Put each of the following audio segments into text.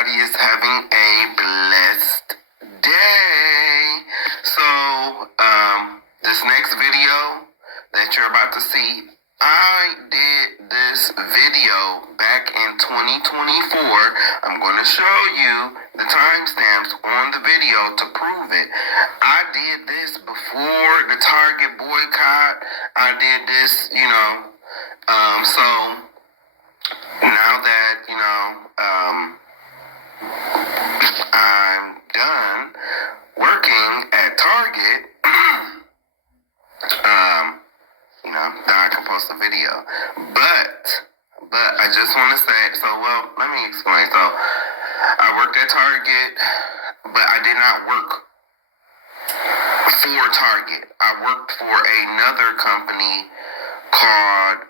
everybody is having a blessed day. So, this next video that you're about to see, I did this video back in 2024. I'm going to show you the timestamps on the video to prove it. I did this before the Target boycott. I did this, so now that, I'm done working at Target, now I can post a video. But I just want to say, let me explain. So, I worked at Target, but I did not work for Target. I worked for another company called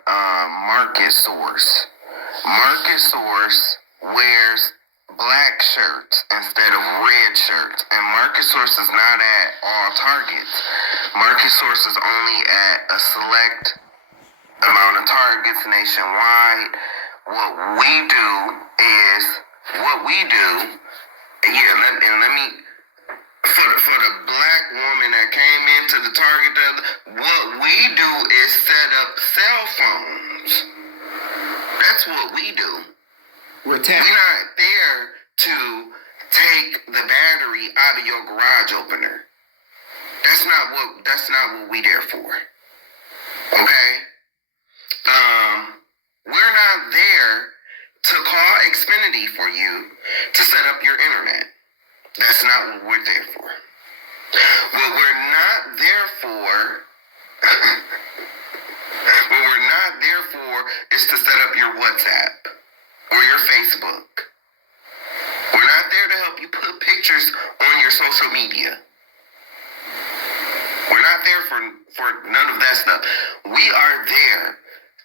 Market Source. Market Source wears black shirts instead of red shirts. And Market Source is not at all Targets. Market Source is only at a select amount of Targets nationwide. Let me, for the black woman that came into the Target, what we do is set up cell phones. That's what we do. We're not there to take the battery out of your garage opener. That's not what we there for. Okay? We're not there to call Xfinity for you to set up your internet. That's not what we're there for. What we're not there for is to set up your WhatsApp or your Facebook. We're not there to help you put pictures on your social media. We're not there for none of that stuff. We are there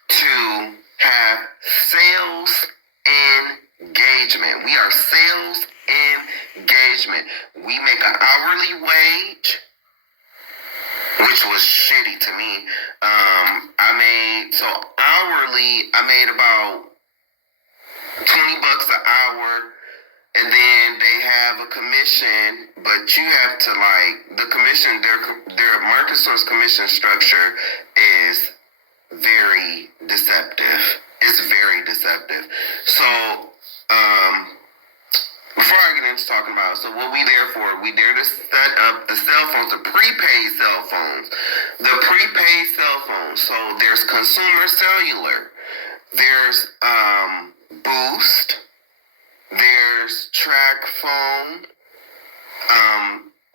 to have sales engagement. We are sales engagement. We make an hourly wage, which was shitty to me. I made about $20 an hour, and then they have a commission, but you have to the commission, their Market Source commission structure is very deceptive. It's very deceptive. So, before I get into talking about, so what we there for? We there to set up the cell phones, the prepaid cell phones. The prepaid cell phones. So there's consumer cellular. There's Boost. There's Track Phone.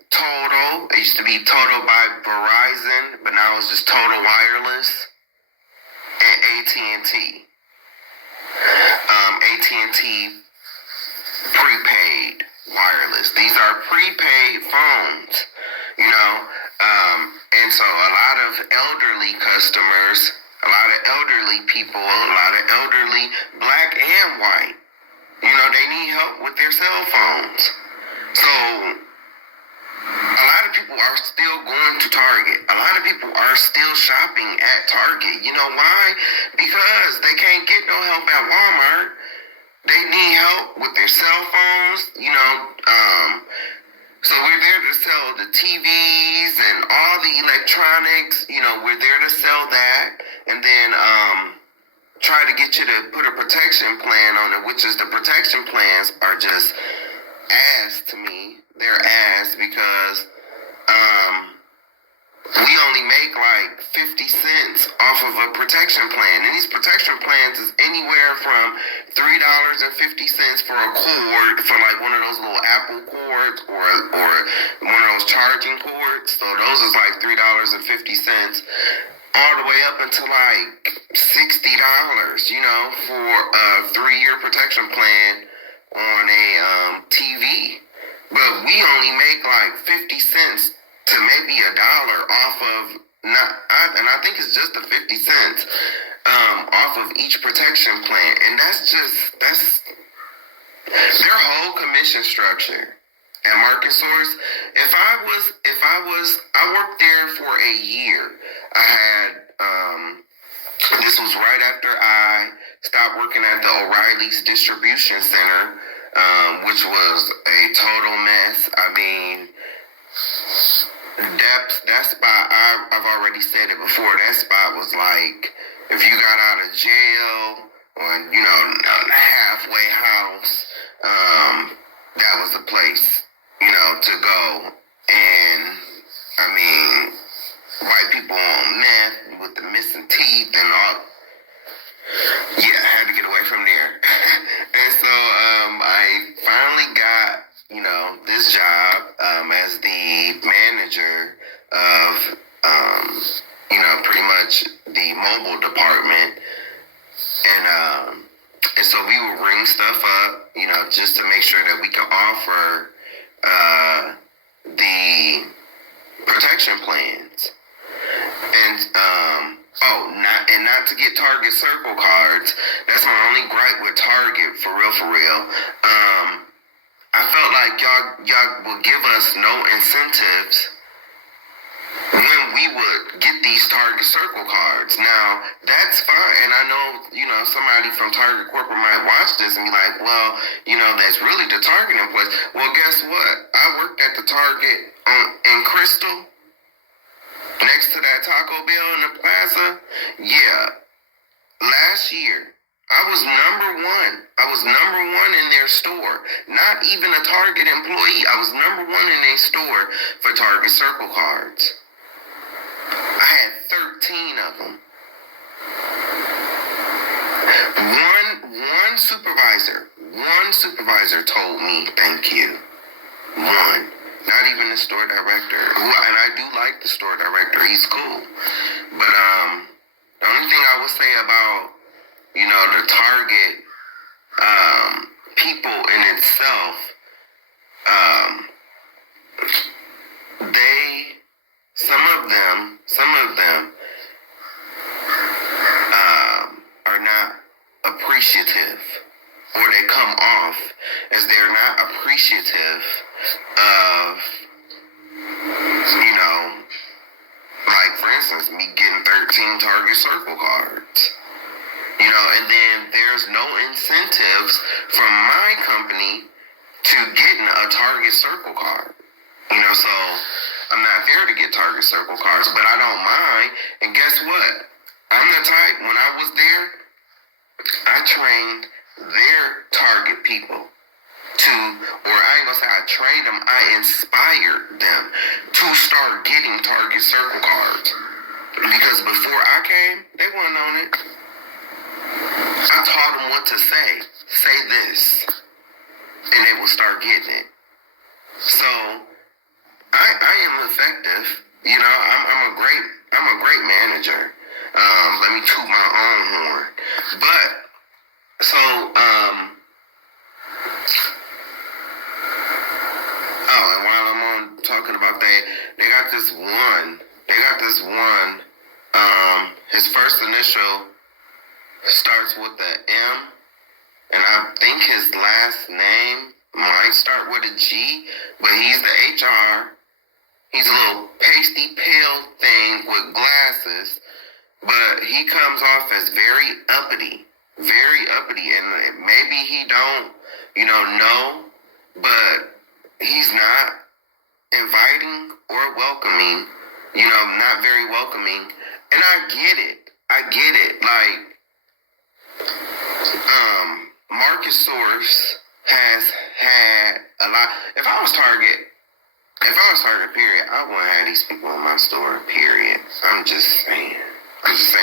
Total. It used to be Total by Verizon, but now it's just Total Wireless. And AT&T. AT&T prepaid wireless. These are prepaid phones, and so a lot of elderly customers, a lot of elderly people, a lot of elderly black and white, they need help with their cell phones. So a lot of people are still going to Target. A lot of people are still shopping at Target. You know why? Because they can't get no help at Walmart. They need help with their cell phones, so we're there to sell the TVs and all the electronics, we're there to sell that, and then try to get you to put a protection plan on it, which is the protection plans are just ass to me. They're ass because we only make 50 cents off of a protection plan. And these protection plans is anywhere from $3.50 for a cord, for one of those little Apple cords or one of those charging cords. So those is $3.50 all the way up until $60, for a 3-year protection plan on a TV. But we only make 50 cents to maybe $1 off of, and I think it's just the 50 cents off of each protection plan. And that's their whole commission structure at Market Source. I worked there for a year. I had, this was right after I stopped working at the O'Reilly's distribution center. which was a total mess. I mean, that spot, I've already said it before, that spot was like, if you got out of jail or, a halfway house, that was the place, to go. And, I mean, white people on meth with the missing teeth and all. Yeah, I had to get away from there. And so I finally got, this job as the manager of, pretty much the mobile department. And so we would ring stuff up, just to make sure that we can offer the protection plans. And not to get Target Circle cards. That's my only gripe with Target, for real. I felt like y'all would give us no incentives when we would get these Target Circle cards. Now, that's fine. And I know, somebody from Target Corporate might watch this and be like, well, that's really the Target employees. Well, guess what? I worked at the Target in Crystal, next to that Taco Bell in the plaza. Yeah. Last year, I was number one. I was number one in their store. Not even a Target employee. I was number one in their store for Target Circle cards. I had 13 of them. One supervisor told me thank you. One. Not even the store director. And I do like the store director. He's cool. But the only thing I would say about, the Target people in itself, some of them are not appreciative, or they come off as they're not appreciative of, like, for instance, me getting 13 Target Circle cards. And then there's no incentives from my company to getting a Target Circle card. So I'm not there to get Target Circle cards, but I don't mind. And guess what? I'm the type, when I was there, I trained their Target people or I ain't gonna say I trained them, I inspired them to start getting Target Circle cards. Because before I came, they weren't on it. I taught them what to say. Say this. And they will start getting it. So, I am effective. I'm a great manager. Let me toot my own horn. But, and while I'm on talking about that, they got this one, his first initial starts with the M, and I think his last name might start with a G, but he's the HR. He's a little pasty pale thing with glasses, but he comes off as very uppity, and maybe he don't, know, but he's not inviting or welcoming, not very welcoming, and I get it. Like, market source has had a lot. If I was Target, period, I wouldn't have these people in my store, period. I'm just saying. Because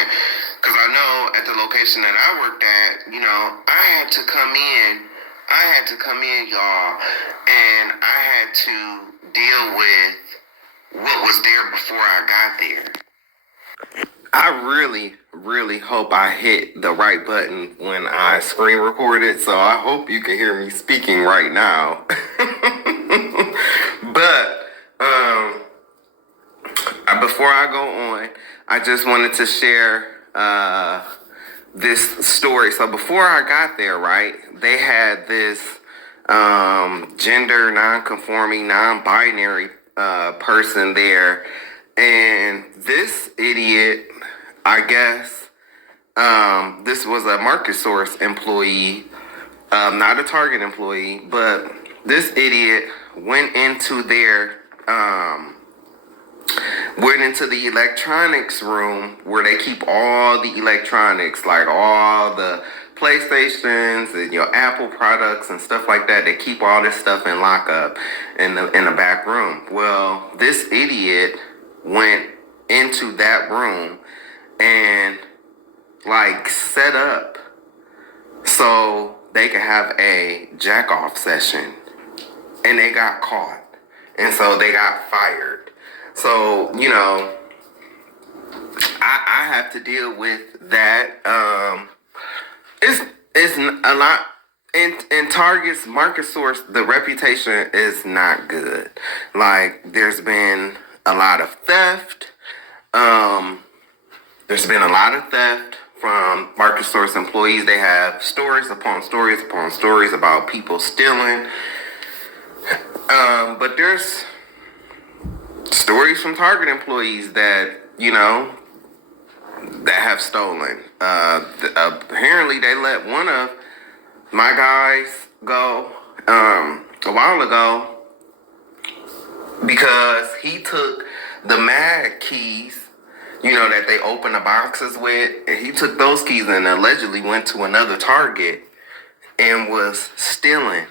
I know at the location that I worked at, I had to come in, y'all, and I had to deal with what was there before I got there. I really, really hope I hit the right button when I screen recorded, so I hope you can hear me speaking right now. But, before I go on, I just wanted to share this story. So before I got there, right, they had this gender non-conforming, non-binary person there. And this idiot, I guess, this was a Market Source employee, not a Target employee, but this idiot went into the electronics room where they keep all the electronics, like all the PlayStations and your Apple products and stuff like that. They keep all this stuff in lockup in the back room. Well, this idiot went into that room and like set up so they could have a jack off session, and they got caught, and so they got fired. So, you know, I have to deal with that. It's a lot in Target's market source. The reputation is not good. Like, there's been a lot of theft. There's been a lot of theft from market source employees. They have stories upon stories upon stories about people stealing. But there's stories from Target employees that, you know, that have stolen. Apparently they let one of my guys go a while ago because he took the mag keys, you know, that they open the boxes with, and he took those keys and allegedly went to another Target and was stealing.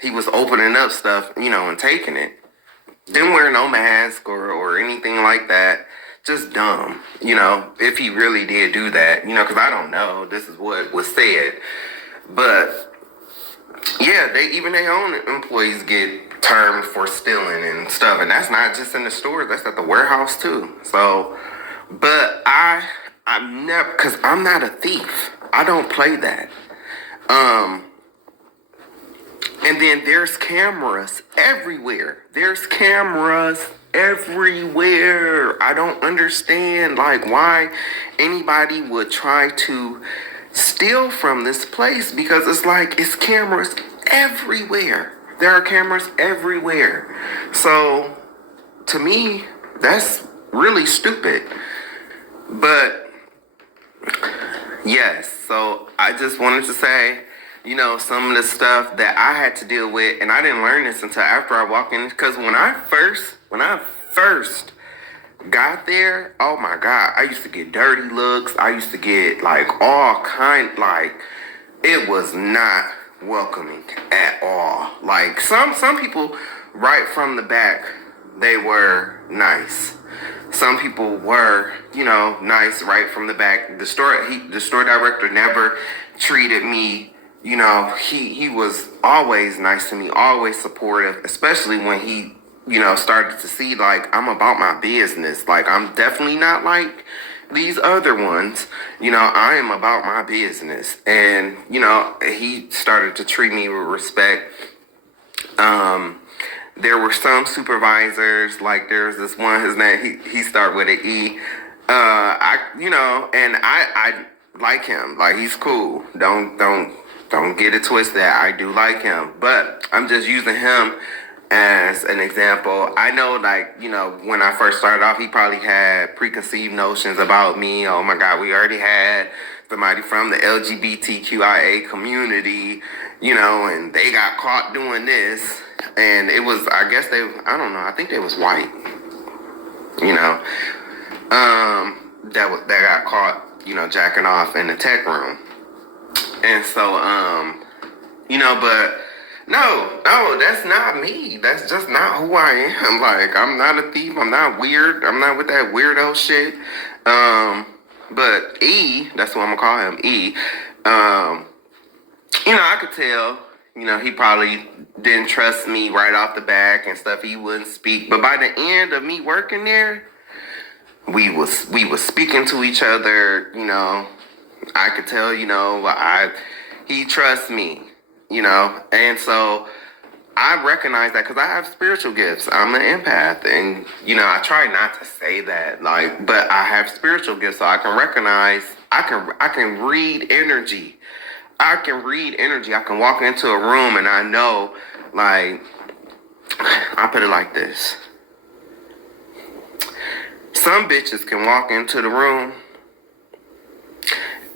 He was opening up stuff, you know, and taking it. Didn't wear no mask or anything like that. Just dumb, you know, if he really did do that, you know, because I don't know. This is what was said. But, yeah, their own employees get termed for stealing and stuff. And that's not just in the stores. That's at the warehouse, too. So, but I'm never, because I'm not a thief. I don't play that. And then there's cameras everywhere. I don't understand, like, why anybody would try to steal from this place, because it's like, it's cameras everywhere. There are cameras everywhere. So, to me, that's really stupid. But, yes, so I just wanted to say, you know, some of the stuff that I had to deal with, and I didn't learn this until after I walked in, because when I first got there, oh my God, I used to get dirty looks. I used to get like it was not welcoming at all. Like some people right from the back, they were nice. Some people were, you know, nice right from the back. The store director never treated me. You know, he was always nice to me, always supportive, especially when he, you know, started to see, like, I'm about my business. Like, I'm definitely not like these other ones. You know, I am about my business. And, you know, he started to treat me with respect. There were some supervisors, like there's this one, his name, he started with an E. I like him. Like, he's cool. Don't get it twisted. I do like him, but I'm just using him as an example. I know, like, you know, when I first started off, he probably had preconceived notions about me. Oh my God, we already had somebody from the LGBTQIA community, you know, and they got caught doing this. And it was, I think they was white, you know, that got caught, you know, jacking off in the tech room. And so, you know, but no, that's not me. That's just not who I am. Like, I'm not a thief. I'm not weird. I'm not with that weirdo shit. But E, that's what I'm gonna call him, E. You know, I could tell, you know, he probably didn't trust me right off the back and stuff. He wouldn't speak. But by the end of me working there, we was speaking to each other, you know. I could tell, you know, he trusts me, you know, and so I recognize that because I have spiritual gifts. I'm an empath, and, you know, I try not to say that, like, but I have spiritual gifts, so I can recognize, I can read energy. I can walk into a room and I know, like, I put it like this. Some bitches can walk into the room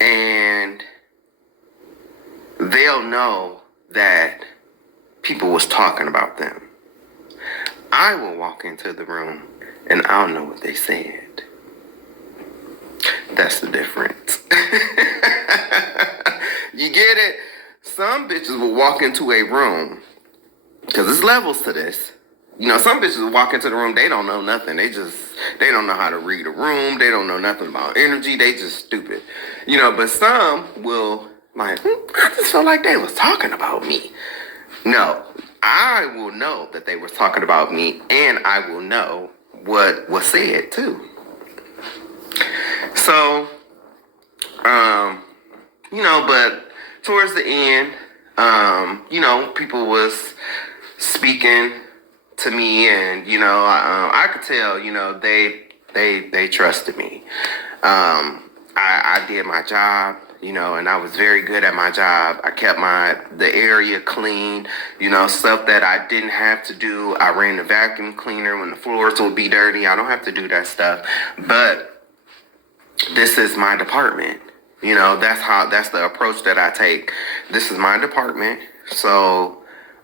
and they'll know that people was talking about them. I will walk into the room and I'll know what they said. That's the difference. You get it? Some bitches will walk into a room, because there's levels to this. You know, some bitches will walk into the room, they don't know nothing. They don't know how to read a room. They don't know nothing about energy. They just stupid. You know, but some will like, I just felt like they was talking about me. No, I will know that they was talking about me, and I will know what was said too. So, you know, but towards the end, you know, people was speaking to me, and you know, I could tell, you know, they trusted me. I did my job, you know, and I was very good at my job. I kept the area clean, you know, stuff that I didn't have to do. I ran the vacuum cleaner when the floors would be dirty. I don't have to do that stuff, but this is my department. You know, that's the approach that I take. This is my department, so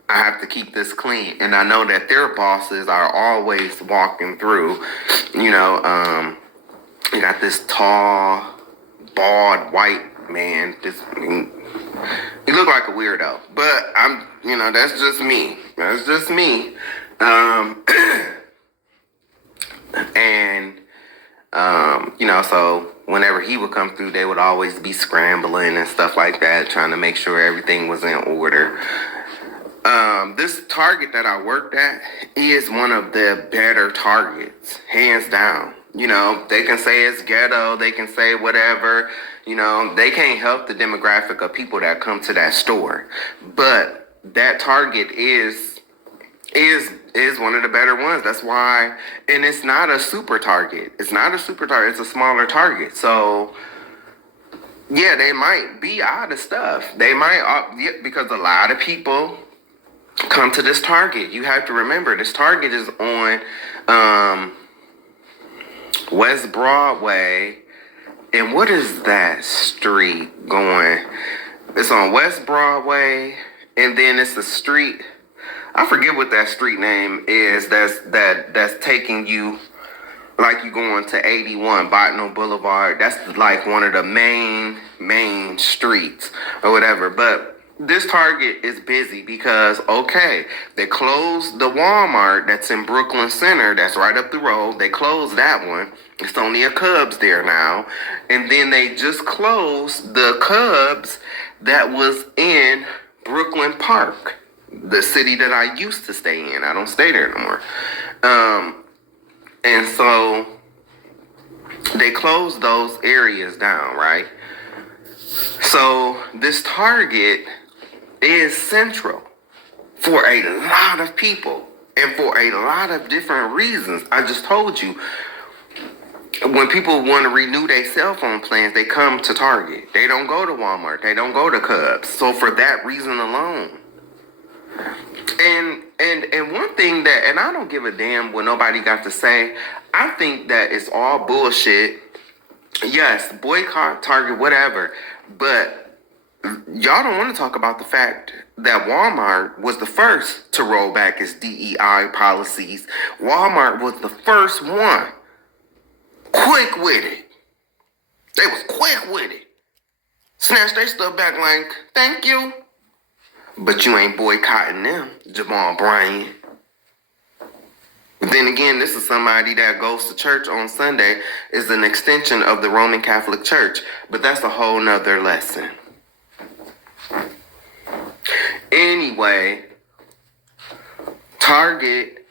I have to keep this clean. And I know that their bosses are always walking through, you know, you got this tall, bald, white man. He looked like a weirdo, but you know, that's just me. That's just me. And, you know, so whenever he would come through, they would always be scrambling and stuff like that, trying to make sure everything was in order. This Target that I worked at is one of the better Targets, hands down. You know, they can say it's ghetto, they can say whatever, you know, they can't help the demographic of people that come to that store. But that Target is one of the better ones. That's why, and it's not a super Target. It's not a super Target, it's a smaller Target. So yeah, they might be out of stuff. They might, because a lot of people come to this Target. You have to remember, this Target is on West Broadway. And what is that street going? It's on West Broadway, and then it's the street. I forget what that street name is. That's taking you, like you going to 81 Botano Boulevard. That's like one of the main streets or whatever. But this Target is busy because, okay, they closed the Walmart that's in Brooklyn Center, that's right up the road. They closed that one. It's only a Cubs there now. And then they just closed the Cubs that was in Brooklyn Park, the city that I used to stay in. I don't stay there no more. And so they closed those areas down, right? So this Target is central for a lot of people and for a lot of different reasons. I just told you, when people want to renew their cell phone plans, they come to Target. They don't go to Walmart. They don't go to Cubs. So for that reason alone. And one thing that, and I don't give a damn what nobody got to say, I think that it's all bullshit. Yes, boycott Target, whatever. But y'all don't want to talk about the fact that Walmart was the first to roll back its DEI policies. Walmart was the first one. Quick with it. They was quick with it. Snatched their stuff back like, thank you. But you ain't boycotting them, Jamal Bryant. But then again, this is somebody that goes to church on Sunday, is an extension of the Roman Catholic Church. But that's a whole nother lesson. Anyway, Target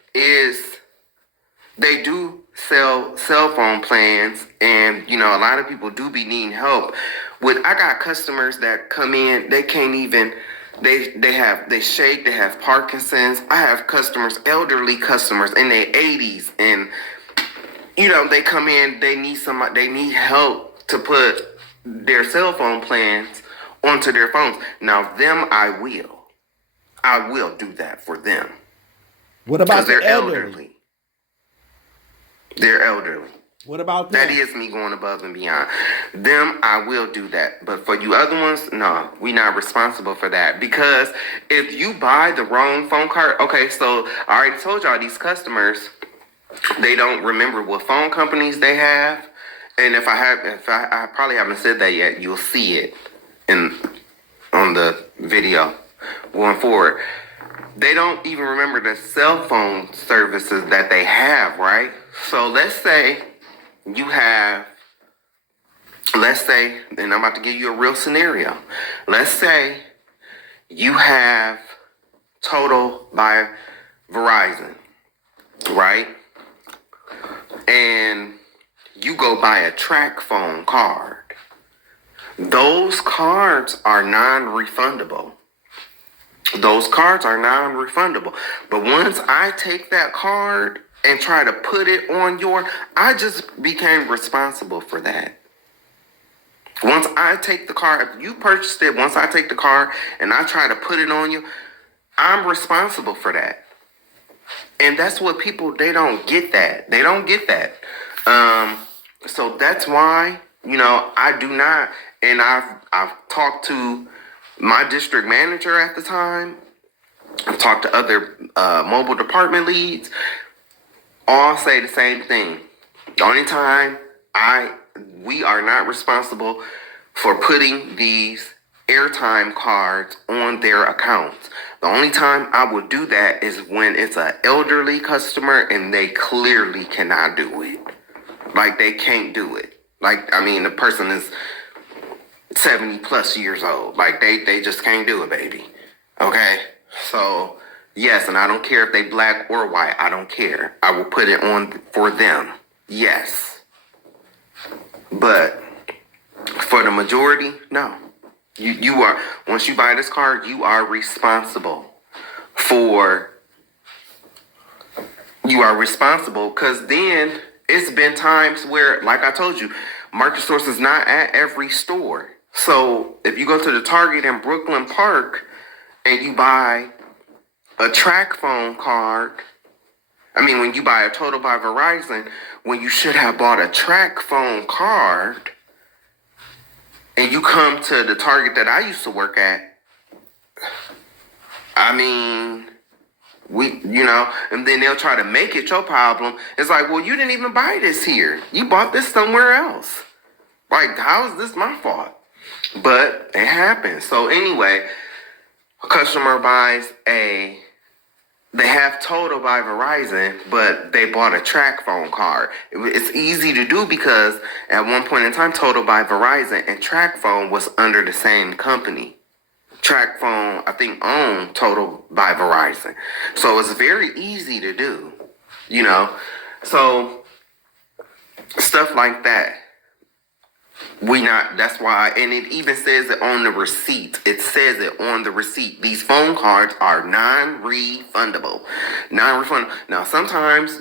they do sell cell phone plans, and you know, a lot of people do be needing help. I got customers that come in, they can't even, they shake, they have Parkinson's. I have customers, elderly customers in their 80s, and you know, they come in, they need help to put their cell phone plans onto their phones. Now them, I will do that for them. What about the elderly? They're elderly. What about them? That is me going above and beyond. Them, I will do that. But for you other ones, no, we not responsible for that. Because if you buy the wrong phone card, okay, so I already told y'all these customers, they don't remember what phone companies they have. And if I probably haven't said that yet, you'll see it on the video going forward. They don't even remember the cell phone services that they have, right? So let's say, and I'm about to give you a real scenario. Let's say you have Total by Verizon, right? And you go buy a track phone card. Those cards are non-refundable. But once I take that card and try to put it on I just became responsible for that. Once I take the card, if you purchased it, once I take the card and I try to put it on you, I'm responsible for that. And that's what people, they don't get that. So that's why, I do not, and I've talked to my district manager at the time. I've talked to other mobile department leads. All say the same thing. The only time we are not responsible for putting these airtime cards on their accounts. The only time I would do that is when it's an elderly customer and they clearly cannot do it. Like, they can't do it. Like, I mean, the person is 70 plus years old. Like, they just can't do it, baby. Okay? So, yes, and I don't care if they black or white. I don't care. I will put it on for them. Yes. But for the majority, no. You are, once you buy this card, you are responsible because then it's been times where, like I told you, Market Source is not at every store. So if you go to the Target in Brooklyn Park and you buy a track phone card, when you buy a Total by Verizon, when you should have bought a track phone card, and you come to the Target that I used to work at, and then they'll try to make it your problem. It's like, well, you didn't even buy this here. You bought this somewhere else. Like, how is this my fault? But it happens. So anyway, a customer they have Total by Verizon, but they bought a track phone card. It's easy to do because at one point in time, Total by Verizon and Track Phone was under the same company. Track Phone, I think, owned Total by Verizon. So it's very easy to do, So stuff like that. That's why, and it even says it on the receipt. These phone cards are non-refundable. Now, sometimes,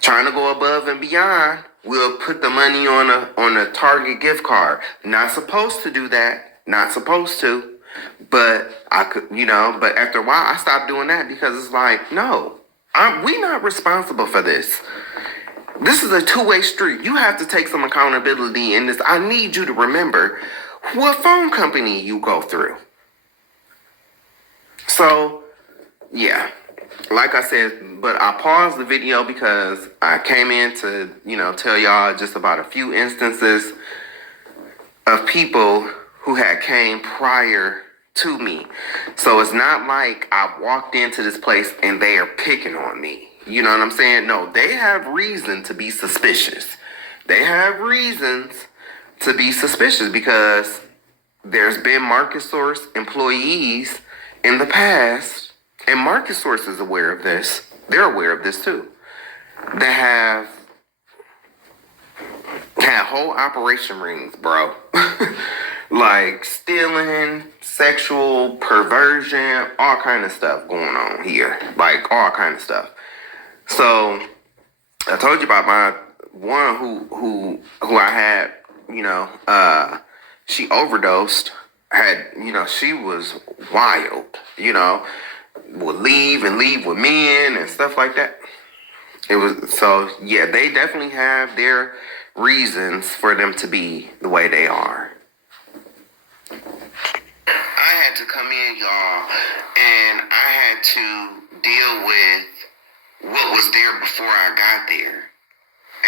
trying to go above and beyond, we'll put the money on a Target gift card. Not supposed to do that. Not supposed to. But I could, but after a while, I stopped doing that because it's like, no, we not responsible for this. This is a two-way street. You have to take some accountability in this. I need you to remember what phone company you go through. So, yeah, like I said, but I paused the video because I came in to, tell y'all just about a few instances of people who had came prior to me. So it's not like I walked into this place and they are picking on me. You know what I'm saying? No, they have reason to be suspicious. Because there's been Market Source employees in the past, and Market Source is aware of this. They're aware of this too. They have had whole operation rings, bro. Like stealing, sexual perversion, all kind of stuff going on here. Like all kind of stuff. So I told you about my one who I had, she overdosed, she was wild, would leave with men and stuff like that. It was so yeah, they definitely have their reasons for them to be the way they are. I had to come in, y'all, and I had to deal with what was there before I got there.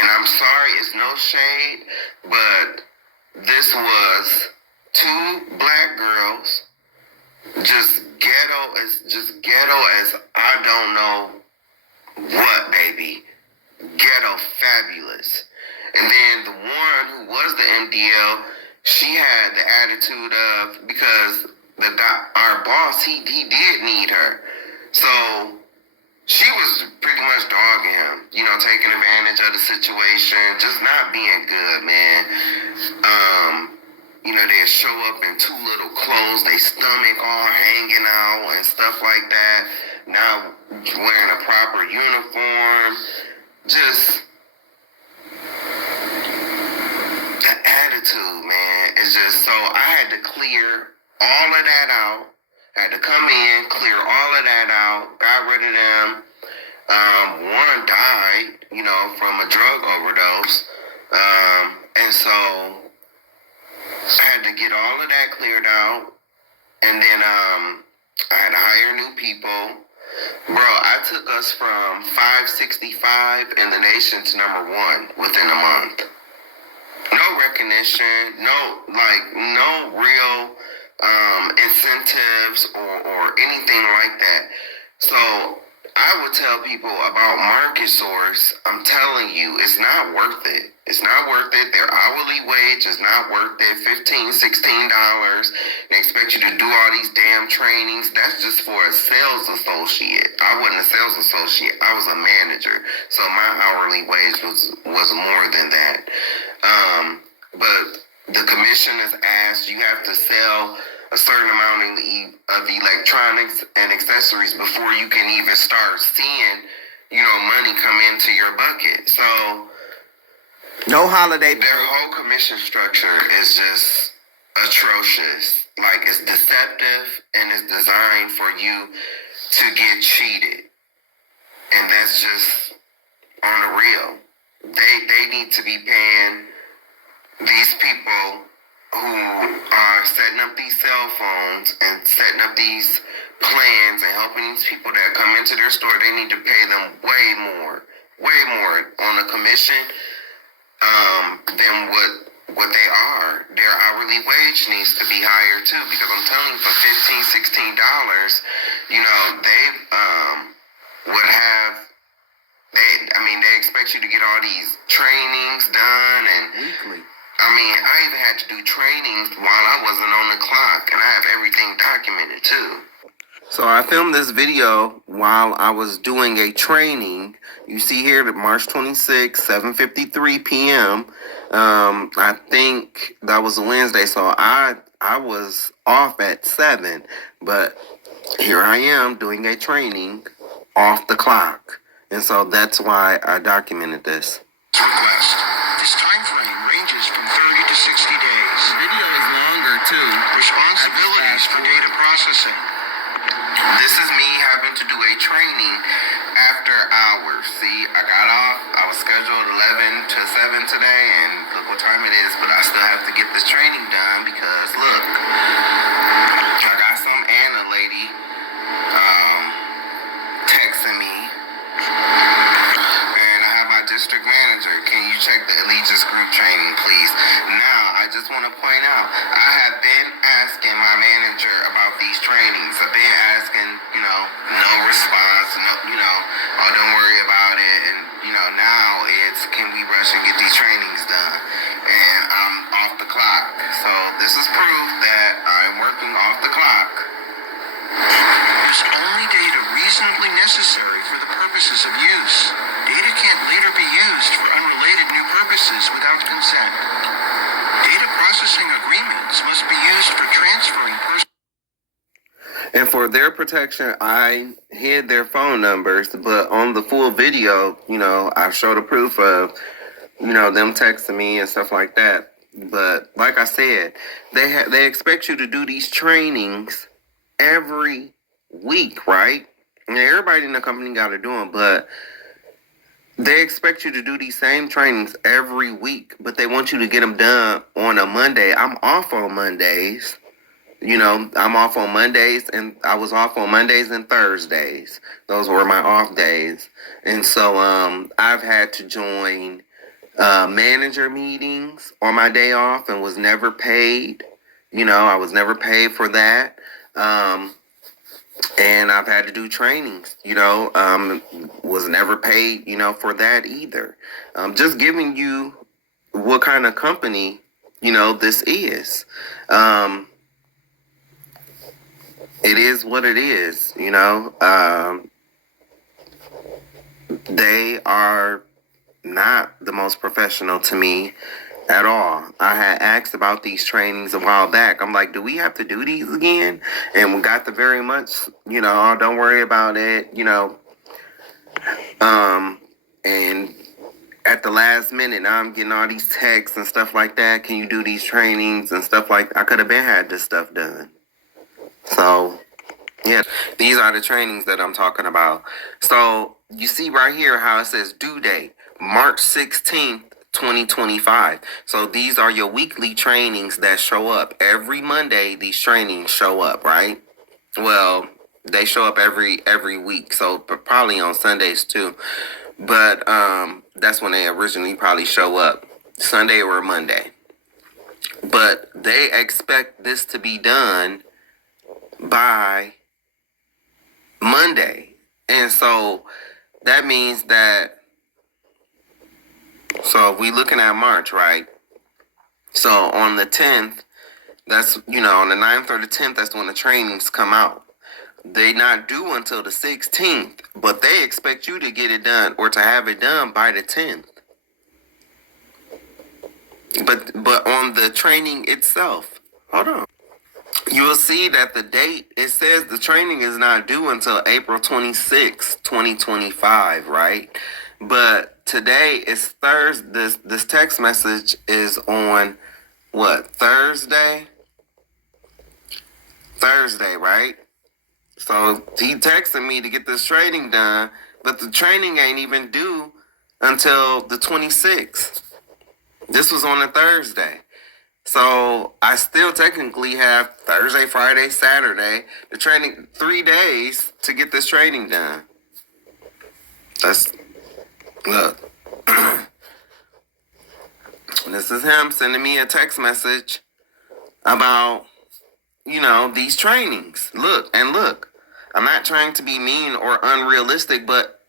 And I'm sorry, it's no shade, but this was two black girls, just ghetto as I don't know what, baby. Ghetto fabulous. And then the one who was the MDL, she had the attitude of, because our boss, he did need her. So she was pretty much dogging him, taking advantage of the situation, just not being good, man. They'd show up in too little clothes, they stomach all hanging out and stuff like that. Not wearing a proper uniform. Just the attitude, man, is just so. I had to clear all of that out. I had to come in, clear all of that out, got rid of them. One died, from a drug overdose. And so I had to get all of that cleared out. And then I had to hire new people. Bro, I took us from 565 in the nation to #1 within a month. No recognition, no real incentives or anything like that. So I would tell people about Market Source. I'm telling you, it's not worth it. It's not worth it. Their hourly wage is not worth it. $15, $16. They expect you to do all these damn trainings. That's just for a sales associate. I wasn't a sales associate. I was a manager. So my hourly wage was more than that. But the commission is asked, you have to sell a certain amount of electronics and accessories before you can even start seeing, money come into your bucket. So no holiday. Their whole commission structure is just atrocious. Like, it's deceptive and it's designed for you to get cheated. And that's just on the real. They need to be paying these people who are setting up these cell phones and setting up these plans and helping these people that come into their store. They need to pay them way more on a commission than what they are. Their hourly wage needs to be higher too, because I'm telling you, for $15, $16, they would have. They expect you to get all these trainings done and weekly. I even had to do trainings while I wasn't on the clock, and I have everything documented too. So I filmed this video while I was doing a training. You see here that March 26th, 7:53 p.m. I think that was a Wednesday, so I was off at 7, but here I am doing a training off the clock. And so that's why I documented this. Request. This time frame ranges from 30 to 60 days. The video is longer too. Responsibilities for data processing. This is me having to do a training after hours. See, I got off. I was scheduled 11 to 7 today, and look what time it is. But I still have to get this training done because, look, I got some Anna lady texting me. District manager, can you check the Allegiance group training, please? Now, I just want to point out, I have been asking my manager about these trainings. I've been asking, no response, don't worry about it. And, now it's, can we rush and get these trainings done? And I'm off the clock. So this is proof that I'm working off the clock. There's only data reasonably necessary for the purposes of use. Data can't later be used for unrelated new purposes without consent. Data processing agreements must be used for transferring personal. And for their protection, I hid their phone numbers, but on the full video, I showed a proof of, them texting me and stuff like that. But like I said, they expect you to do these trainings every week, right? And everybody in the company got to do them, but They expect you to do these same trainings every week, but they want you to get them done on a Monday. I'm off on Mondays. I'm off on Mondays, and I was off on Mondays and Thursdays. Those were my off days. And so I've had to join manager meetings on my day off and was never paid. I was never paid for that. And I've had to do trainings, was never paid, for that either. Just giving you what kind of company, this is. It is what it is, they are not the most professional to me at all. I had asked about these trainings a while back. I'm like, do we have to do these again? And we got the very much, oh, don't worry about it, and at the last minute, now I'm getting all these texts and stuff like that. Can you do these trainings and stuff like I could have been had this stuff done. So, yeah, these are the trainings that I'm talking about. So, you see right here how it says due date, March 16th, 2025. So, these are your weekly trainings that show up. Every Monday, these trainings show up, right? Well, they show up every week. So, probably on Sundays too. But that's when they originally probably show up, Sunday or Monday. But they expect this to be done by Monday. And so that means that, so if we looking at March, right? So on the 10th, that's, on the 9th or the 10th, that's when the trainings come out. They not due until the 16th, but they expect you to get it done or to have it done by the 10th. But on the training itself, hold on. You will see that the date, it says the training is not due until April 26, 2025, right? But today is Thursday. This text message is on what? Thursday, right? So he texted me to get this training done, but the training ain't even due until the 26th. This was on a Thursday. So I still technically have Thursday, Friday, Saturday, the training, 3 days to get this training done. Look. This is him sending me a text message about, these trainings. Look. I'm not trying to be mean or unrealistic, but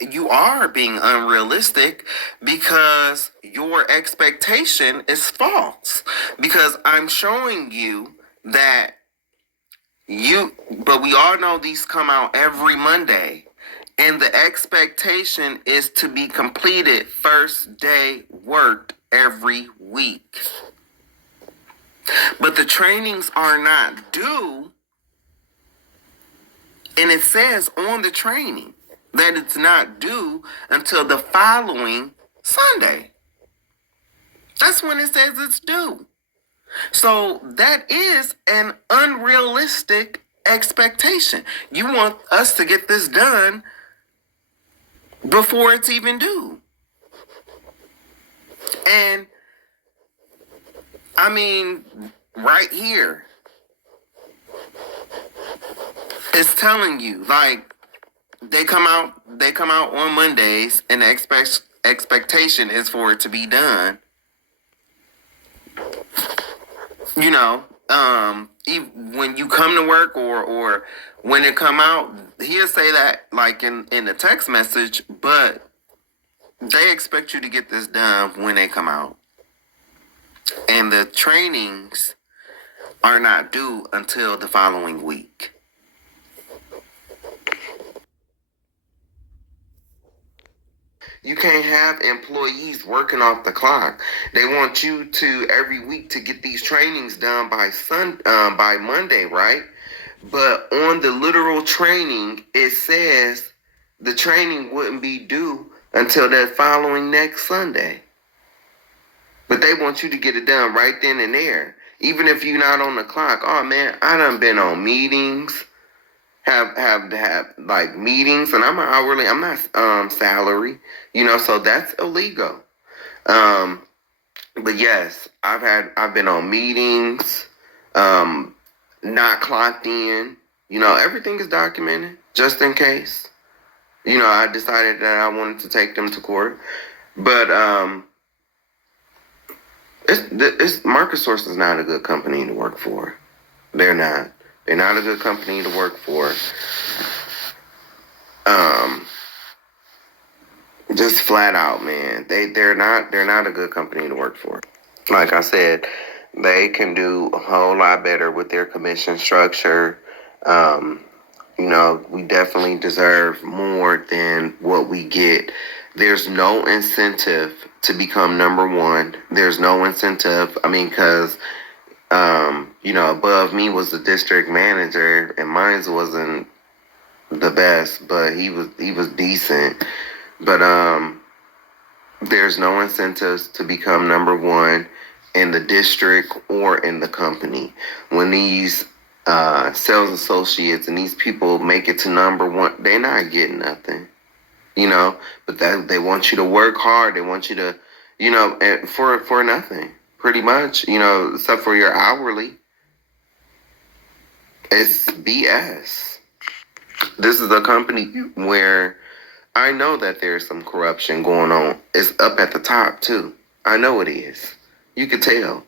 you are being unrealistic because your expectation is false. Because I'm showing you that but we all know these come out every Monday. And the expectation is to be completed first day worked every week. But the trainings are not due. And it says on the training that it's not due until the following Sunday. That's when it says it's due. So that is an unrealistic expectation. You want us to get this done before it's even due. And I mean, right here, it's telling you, like, they come out on Mondays, and the expectation is for it to be done. When you come to work or when it come out, he'll say that like in the text message, but they expect you to get this done when they come out. And the trainings are not due until the following week. You can't have employees working off the clock. They want you to every week to get these trainings done by Monday, right? But on the literal training, it says the training wouldn't be due until that following next Sunday. But they want you to get it done right then and there. Even if you're not on the clock. Oh man, I done been on meetings. have to have like meetings, and I'm not salary, so that's illegal. Um, but yes, I've been on meetings, um, not clocked in. Everything is documented just in case. I decided that I wanted to take them to court, but it's Market Source is not a good company to work for. They're not. They're not a good company to work for. Um, just flat out, man. They're not a good company to work for. Like I said, they can do a whole lot better with their commission structure. Um, we definitely deserve more than what we get. There's no incentive to become number one. There's no incentive. I mean, because above me was the district manager, and mine wasn't the best, but he was decent. But there's no incentives to become number one in the district or in the company. When these sales associates and these people make it to number one, they're not getting nothing, but that they want you to work hard. They want you to, and for nothing, pretty much, except for your hourly. It's BS. This is a company where I know that there's some corruption going on. It's up at the top too. I know it is. You could tell.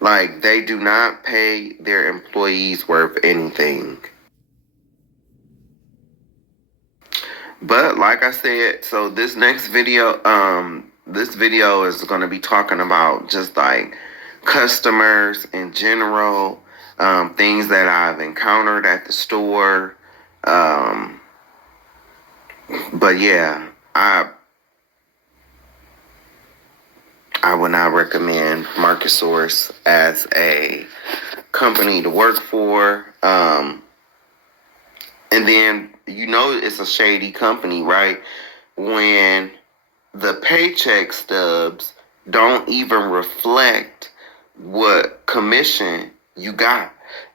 Like, they do not pay their employees worth anything. But like I said, so this next video, this video is going to be talking about just like customers in general, things that I've encountered at the store. But yeah, I would not recommend Market Source as a company to work for. And then, it's a shady company, right? When the paycheck stubs don't even reflect what commission you got,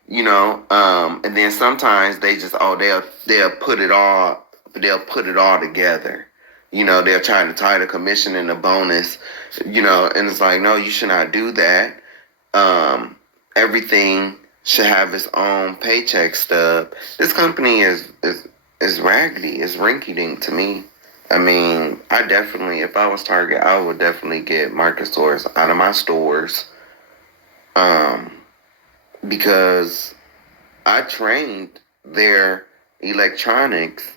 and then sometimes they just, they'll put it all together. They'll try to tie the commission and the bonus, and it's like, no, you should not do that. Everything should have its own paycheck stub. This company is raggedy. It's rinky-dink to me. I mean, if I was Target, I would definitely get Market Source out of my stores. Because I trained their electronics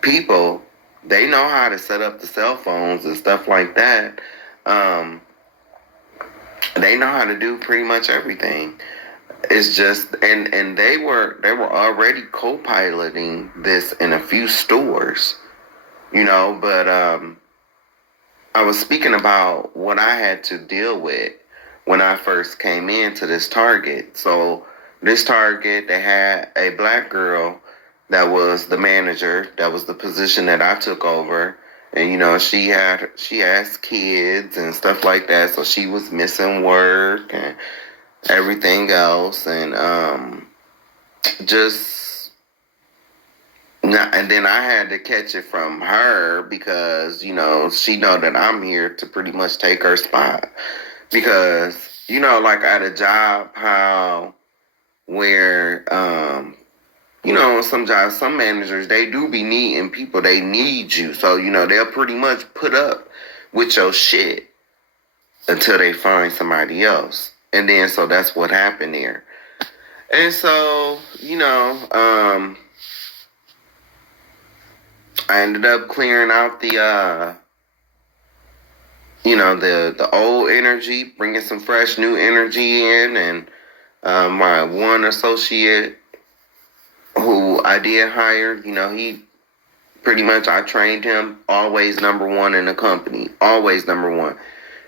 people. They know how to set up the cell phones and stuff like that. They know how to do pretty much everything. It's just, and they were already co-piloting this in a few stores, but I was speaking about what I had to deal with when I first came into this Target. So this Target, they had a black girl that was the manager. That was the position that I took over. And, she has kids and stuff like that. So she was missing work and everything else. And and then I had to catch it from her because, she know that I'm here to pretty much take her spot. Because, like at a job, where, some jobs, some managers, they do be needing people. They need you. So, they'll pretty much put up with your shit until they find somebody else. And then, so that's what happened there. And so, I ended up clearing out the old energy, bringing some fresh new energy in. And my one associate who I did hire, he pretty much, I trained him, always number one in the company, always number one,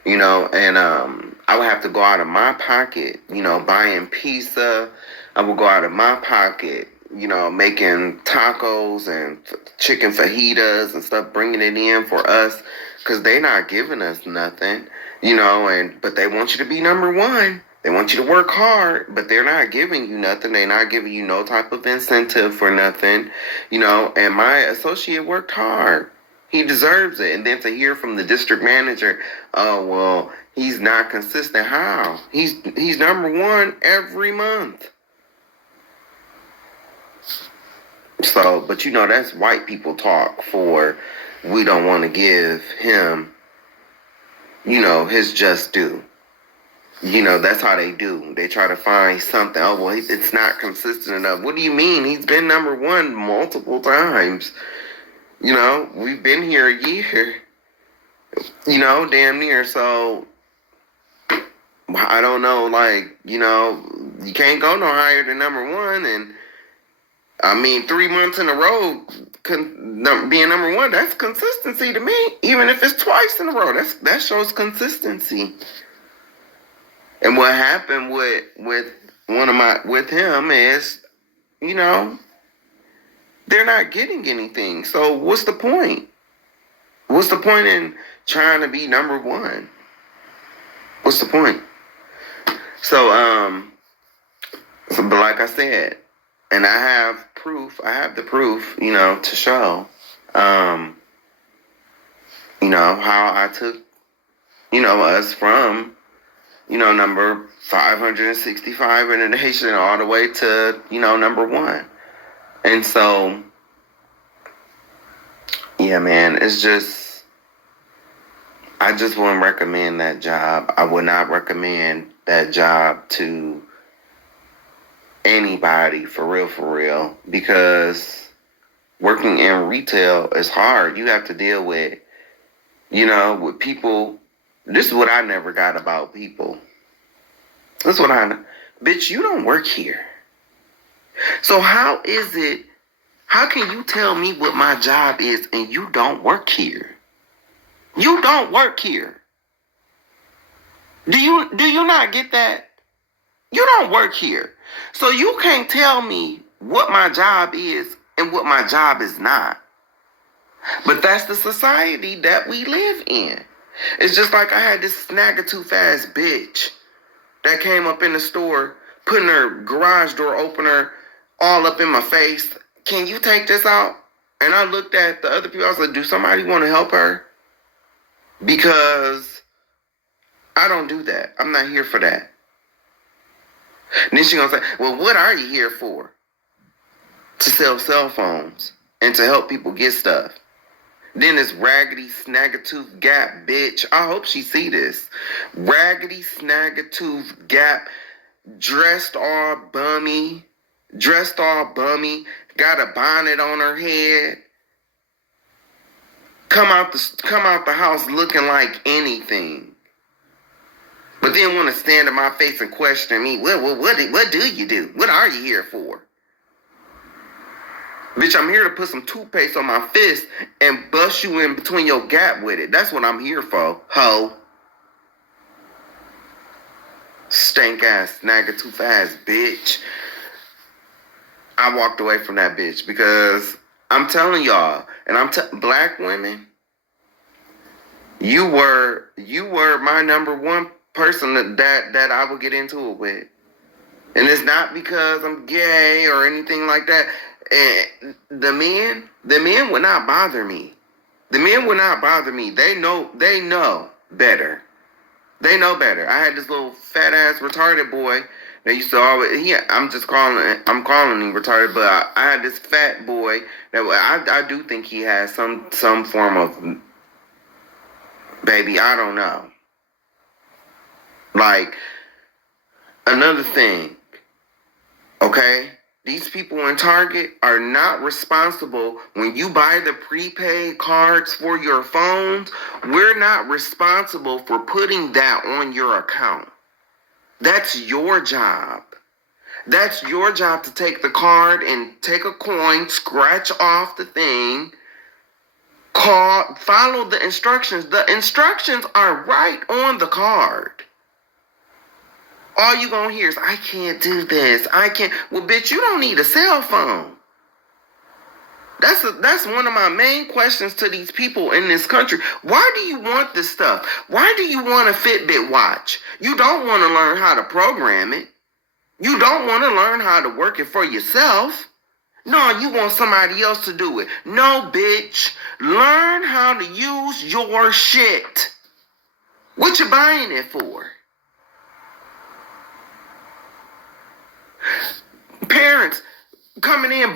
and I would have to go out of my pocket, buying pizza. I would go out of my pocket, making tacos and chicken fajitas and stuff, bringing it in for us, because they not giving us nothing, but they want you to be number one. They want you to work hard, but they're not giving you nothing. They're not giving you no type of incentive for nothing, and my associate worked hard. He deserves it. And then to hear from the district manager, oh, well, he's not consistent. How? He's number one every month. So, but that's white people talk for we don't want to give him, his just due. That's how they do. They try to find something. Oh, well, it's not consistent enough. What do you mean? He's been number one multiple times. We've been here a year. Damn near. So, I don't know, you can't go no higher than number one. And, 3 months in a row being number one, that's consistency to me. Even if it's twice in a row, that shows consistency. And what happened with him is, they're not getting anything. So what's the point? What's the point in trying to be number one? What's the point? So, but like I said, and I have proof. I have the proof, to show, how I took, us from, number 565 in the nation all the way to, number one. And so, yeah, man, it's just, I just wouldn't recommend that job. I would not recommend that job to anybody, for real, because working in retail is hard. You have to deal with, with people. This is what I never got about people. This is what bitch, you don't work here. So how can you tell me what my job is and you don't work here? You don't work here. Do you not get that? You don't work here. So you can't tell me what my job is and what my job is not. But that's the society that we live in. It's just like I had this snag-a-tooth-ass bitch that came up in the store, putting her garage door opener all up in my face. Can you take this out? And I looked at the other people. I was like, do somebody want to help her? Because I don't do that. I'm not here for that. And then she's going to say, well, what are you here for? To sell cell phones and to help people get stuff. Then this raggedy snag-a-tooth gap bitch. I hope she see this. Raggedy snag-a-tooth gap, dressed all bummy, got a bonnet on her head. Come out the house looking like anything. But then want to stand in my face and question me. What do you do? What are you here for? Bitch, I'm here to put some toothpaste on my fist and bust you in between your gap with it. That's what I'm here for, ho. Stank ass, snag-a-tooth ass bitch. I walked away from that bitch because I'm telling y'all, and black women, you were my number one person that I would get into it with. And it's not because I'm gay or anything like that. And the men would not bother me. The men would not bother me. They know better. They know better. I had this little fat ass retarded boy that used to always. I'm calling him retarded, but I had this fat boy that I do think he has some form of baby. I don't know. Like another thing, okay? These people in Target are not responsible when you buy the prepaid cards for your phones. We're not responsible for putting that on your account. That's your job. That's your job to take the card and take a coin, scratch off the thing, follow the instructions. The instructions are right on the card. All you gonna hear is, I can't do this. I can't. Well, bitch, you don't need a cell phone. That's one of my main questions to these people in this country. Why do you want this stuff? Why do you want a Fitbit watch? You don't want to learn how to program it. You don't want to learn how to work it for yourself. No, you want somebody else to do it. No, bitch. Learn how to use your shit. What you buying it for? Parents coming in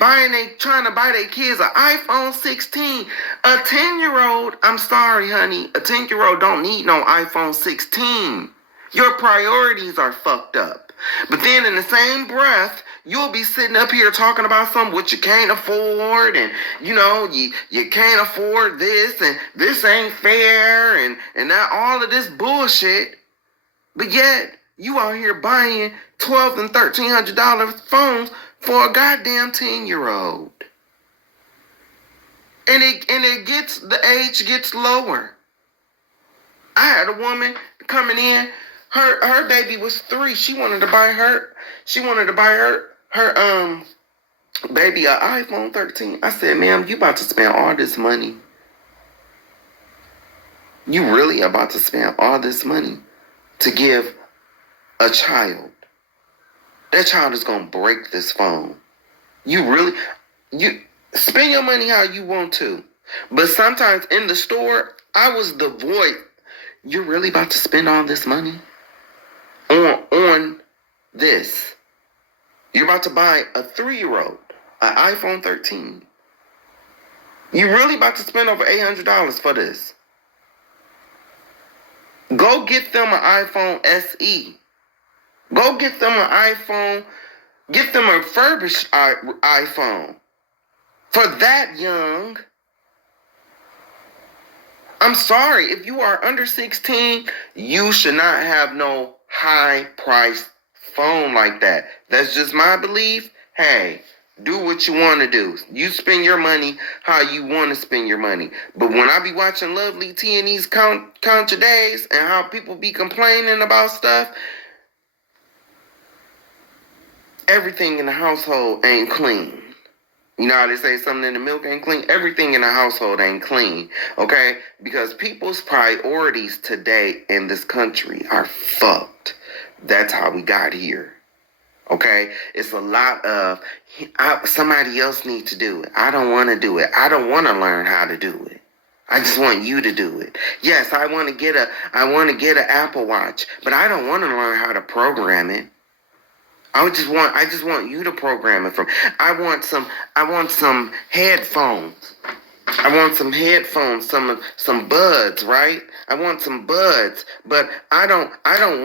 trying to buy their kids an iPhone 16. A 10-year-old, I'm sorry, honey, a 10-year-old don't need no iPhone 16. Your priorities are fucked up. But then in the same breath, you'll be sitting up here talking about something which you can't afford, and you can't afford this, and this ain't fair, and that all of this bullshit. But yet you out here buying $1,200 and $1,300 phones for a goddamn 10-year-old. And the age gets lower. I had a woman coming in, her baby was 3. She wanted to buy her baby an iPhone 13. I said, ma'am, you about to spend all this money. You really about to spend all this money to give a child. That child is going to break this phone. You spend your money how you want to. But sometimes in the store, I was the voice. You're really about to spend all this money on this. You're about to buy a 3-year-old an iPhone 13. You're really about to spend over $800 for this. Go get them an iPhone SE. Go get them an iPhone. Get them a refurbished iPhone. For that young. I'm sorry. If you are under 16, you should not have no high-priced phone like that. That's just my belief. Hey, do what you want to do. You spend your money how you want to spend your money. But when I be watching Lovely T and these contra days and how people be complaining about stuff, everything in the household ain't clean. You know how they say something in the milk ain't clean? Everything in the household ain't clean, okay? Because people's priorities today in this country are fucked. That's how we got here, okay? It's a lot of, somebody else needs to do it. I don't want to do it. I don't want to learn how to do it. I just want you to do it. Yes, I want to get an Apple Watch, but I don't want to learn how to program it. I just want you to program it from. I want some headphones. I want some headphones, some buds, right? I want some buds, but I don't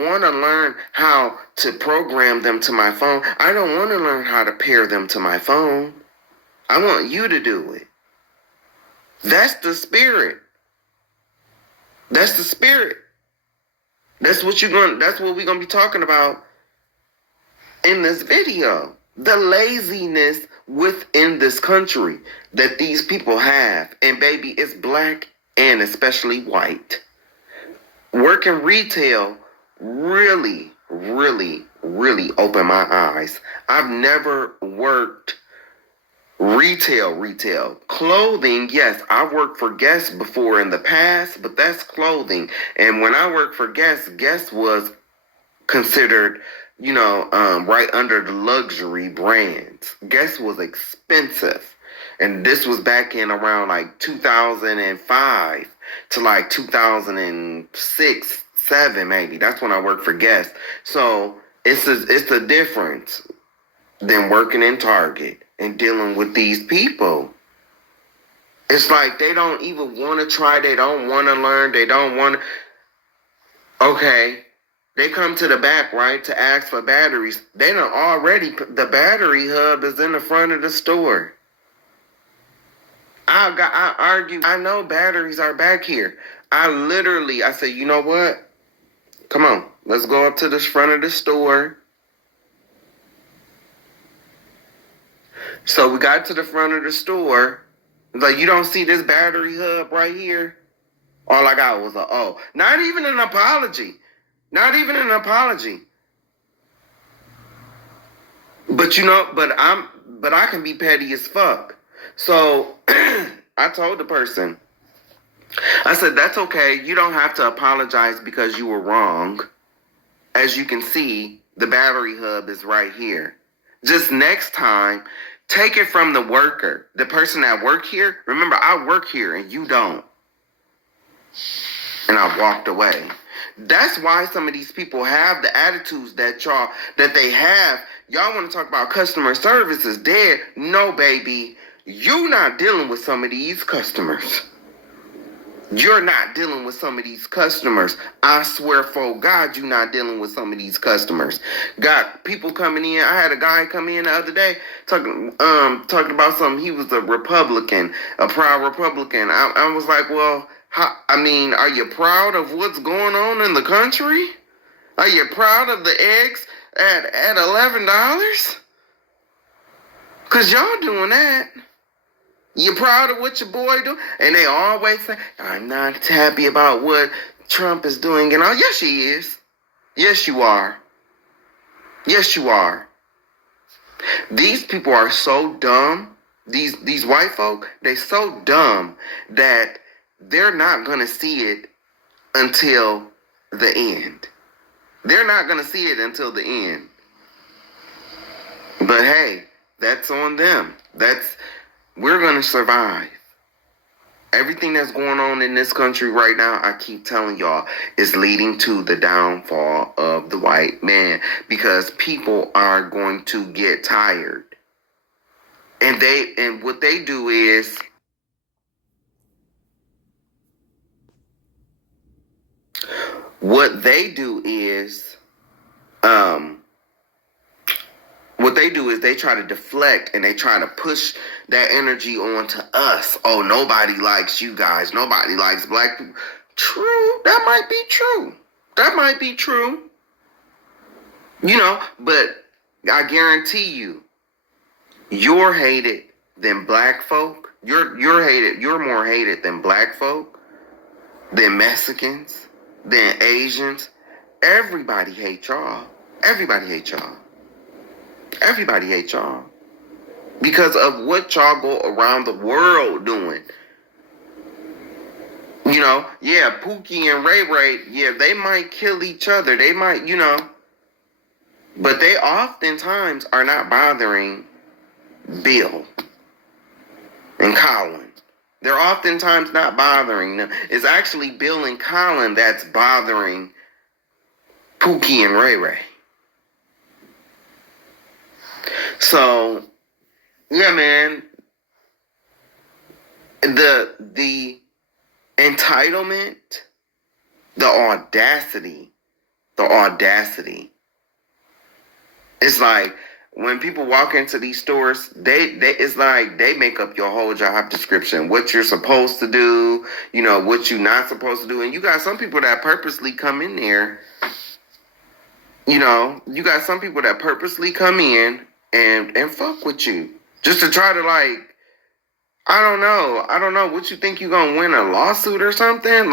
want to learn how to program them to my phone. I don't want to learn how to pair them to my phone. I want you to do it. That's the spirit. That's the spirit. That's what we're going to be talking about in this video. The laziness within this country that these people have. And baby, it's black and especially white. Working retail really, really, really opened my eyes. I've never worked retail. Clothing, yes, I worked for Guess before in the past, but that's clothing. And when I worked for Guess was considered, right under the luxury brands. Guess was expensive. And this was back in around like 2005 to like 2006, 7 maybe. That's when I worked for Guess. So it's a difference than working in Target and dealing with these people. It's like they don't even want to try. They don't want to learn. They don't want to. Okay. They come to the back, right, to ask for batteries. They done already, the battery hub is in the front of the store. I argue, I know batteries are back here. I say, you know what? Come on, let's go up to the front of the store. So we got to the front of the store. It's like, you don't see this battery hub right here? All I got was not even an apology. Not even an apology. But I can be petty as fuck. So I told the person, I said, that's okay. You don't have to apologize because you were wrong. As you can see, the battery hub is right here. Just next time, take it from the worker, the person that work here. Remember, I work here and you don't. And I walked away. That's why some of these people have the attitudes that they have. Y'all want to talk about customer service is dead. No, baby. You're not dealing with some of these customers. You're not dealing with some of these customers. I swear for God, you're not dealing with some of these customers. Got people coming in. I had a guy come in the other day talking about something. He was a Republican, a proud Republican. I was like, well, are you proud of what's going on in the country? Are you proud of the eggs at $11? Because y'all doing that. You proud of what your boy do? And they always say, I'm not happy about what Trump is doing. And all. Yes, he is. Yes, you are. Yes, you are. These people are so dumb. These white folk, they so dumb that they're not going to see it until the end. They're not going to see it until the end. But hey, that's on them. We're going to survive. Everything that's going on in this country right now, I keep telling y'all, is leading to the downfall of the white man because people are going to get tired. And what they do is they try to deflect and they try to push that energy onto us. Oh, nobody likes you guys. Nobody likes black people. True. That might be true. That might be true. But I guarantee you, you're hated than black folk. You're hated. You're more hated than black folk, than Mexicans, than Asians. Everybody hates y'all. Everybody hates y'all. Everybody hates y'all because of what y'all go around the world doing. Pookie and Ray Ray, they might kill each other. They might, but they oftentimes are not bothering Bill and Colin. They're oftentimes not bothering them. It's actually Bill and Colin that's bothering Pookie and Ray Ray. So, yeah, man, the entitlement, the audacity. It's like when people walk into these stores, it's like they make up your whole job description, what you're supposed to do, what you're not supposed to do. And you got some people that purposely come in there, you got some people that purposely come in and fuck with you just to try to I don't know what you think you're gonna win a lawsuit or something,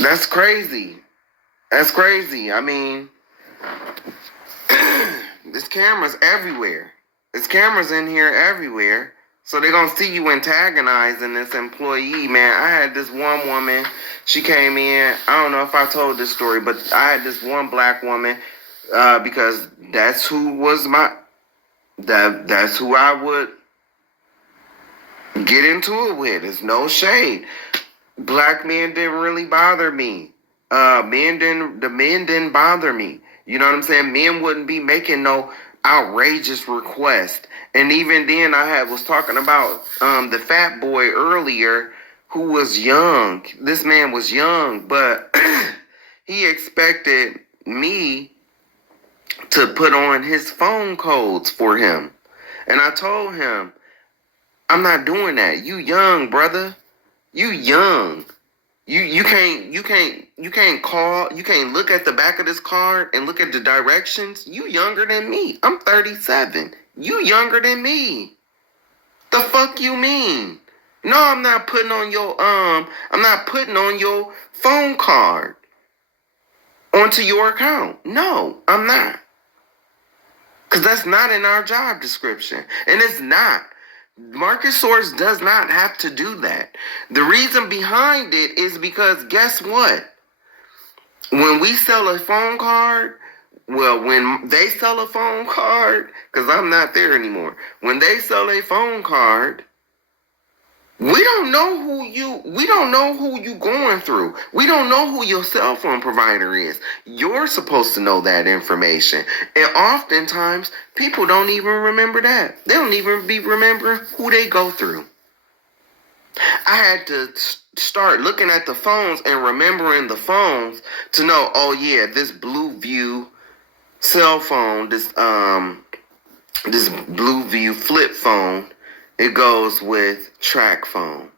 that's crazy. I mean, there's cameras everywhere. There's cameras in here everywhere, so they're gonna see you antagonizing this employee. Man, I had this one woman, she came in, I don't know if I told this story, but I had this one black woman, because that's who was that's who I would get into it with. It's no shade. Black men didn't really bother me. The men didn't bother me. You know what I'm saying? Men wouldn't be making no outrageous request. And even then I was talking about the fat boy earlier who was young. This man was young, but he expected me to put on his phone codes for him. And I told him, I'm not doing that. You young, brother. You young. You can't call, you can't look at the back of this card and look at the directions. You younger than me. I'm 37. You younger than me. The fuck you mean? No, I'm not putting on your phone card onto your account. No, I'm not. Because that's not in our job description. And it's not. Market Source does not have to do that. The reason behind it is because guess what? When we sell a phone card, well, when they sell a phone card, because I'm not there anymore. When they sell a phone card, we don't know who you going through. We don't know who your cell phone provider is. You're supposed to know that information. And oftentimes, people don't even remember that. They don't even be remembering who they go through. I had to start looking at the phones and remembering the phones to know, oh yeah, this Blue View cell phone, this Blue View flip phone, it goes with track phone.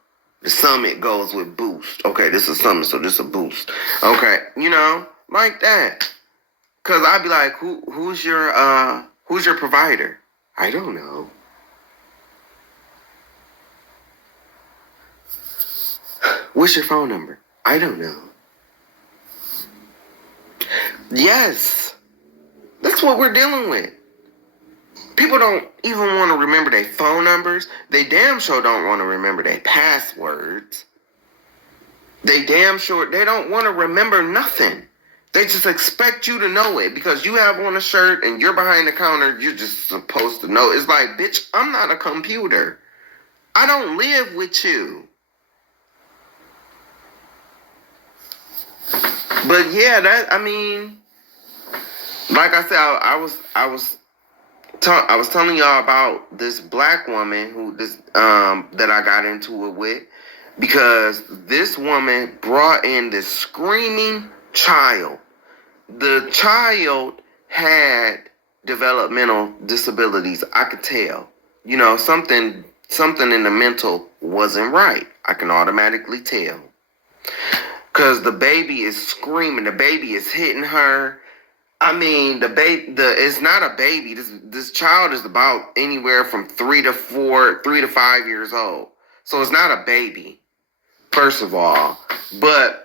The Summit goes with Boost. Okay, this is Summit, so this is a Boost. Okay, like that. Cause I'd be like, who's your provider? I don't know. What's your phone number? I don't know. Yes. That's what we're dealing with. People don't even want to remember their phone numbers. They damn sure don't want to remember their passwords. They damn sure, they don't want to remember nothing. They just expect you to know it because you have on a shirt and you're behind the counter. You're just supposed to know. It's like, bitch, I'm not a computer. I don't live with you. But yeah, like I said, I was telling y'all about this black woman that I got into it with, because this woman brought in this screaming child. The child had developmental disabilities. I could tell. Something in the mental wasn't right. I can automatically tell. Because the baby is screaming. The baby is hitting her. I mean, it's not a baby. This child is about anywhere from 3 to 5 years old. So it's not a baby, first of all. But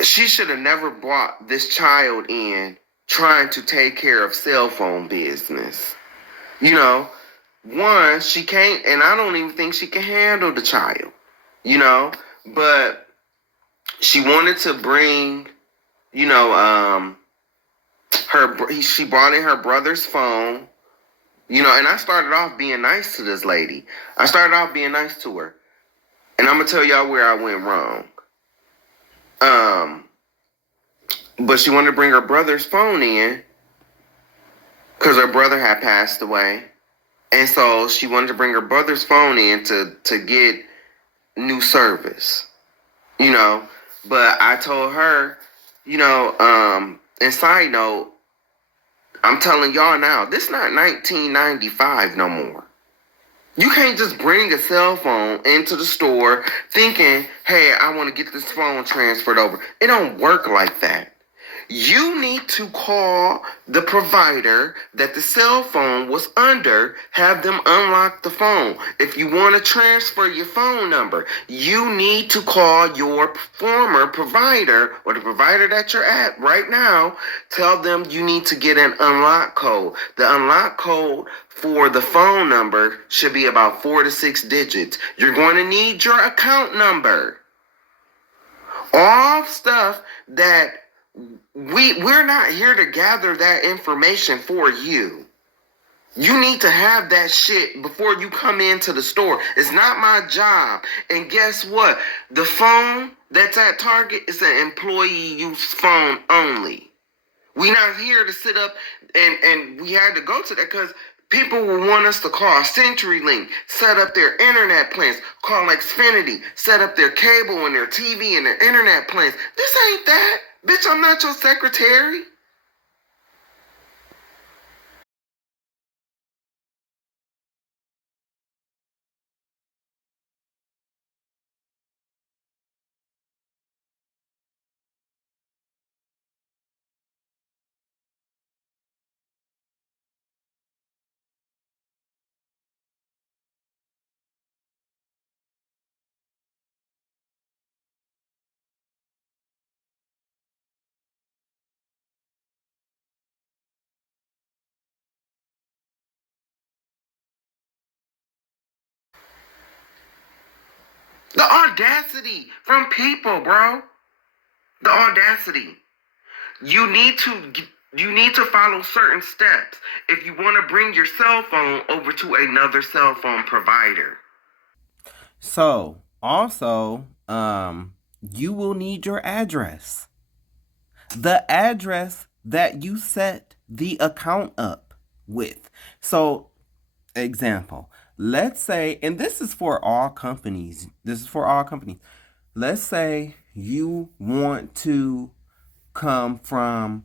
she should have never brought this child in trying to take care of cell phone business. One, she can't, and I don't even think she can handle the child. But she wanted to bring, she brought in her brother's phone, and I started off being nice to this lady. I started off being nice to her. And I'm going to tell y'all where I went wrong. But she wanted to bring her brother's phone in because her brother had passed away. And so she wanted to bring her brother's phone in to get new service, But I told her, and side note, I'm telling y'all now, this is not 1995 no more. You can't just bring a cell phone into the store thinking, hey, I want to get this phone transferred over. It don't work like that. You need to call the provider that the cell phone was under, have them unlock the phone. If you want to transfer your phone number, you need to call your former provider or the provider that you're at right now. Tell them you need to get an unlock code. The unlock code for the phone number should be about 4 to 6 digits. You're going to need your account number. All stuff that we're not here to gather that information for you. You need to have that shit before you come into the store. It's not my job. And guess what? The phone that's at Target is an employee use phone only. We're not here to sit up and we had to go to that because people will want us to call CenturyLink, set up their internet plans, call Xfinity, set up their cable and their TV and their internet plans. This ain't that. Bitch, I'm not your secretary. The audacity from people, bro. The audacity. You need to follow certain steps if you want to bring your cell phone over to another cell phone provider. So, also, you will need your address. The address that you set the account up with. So, example, let's say, and this is for all companies. Let's say you want to come from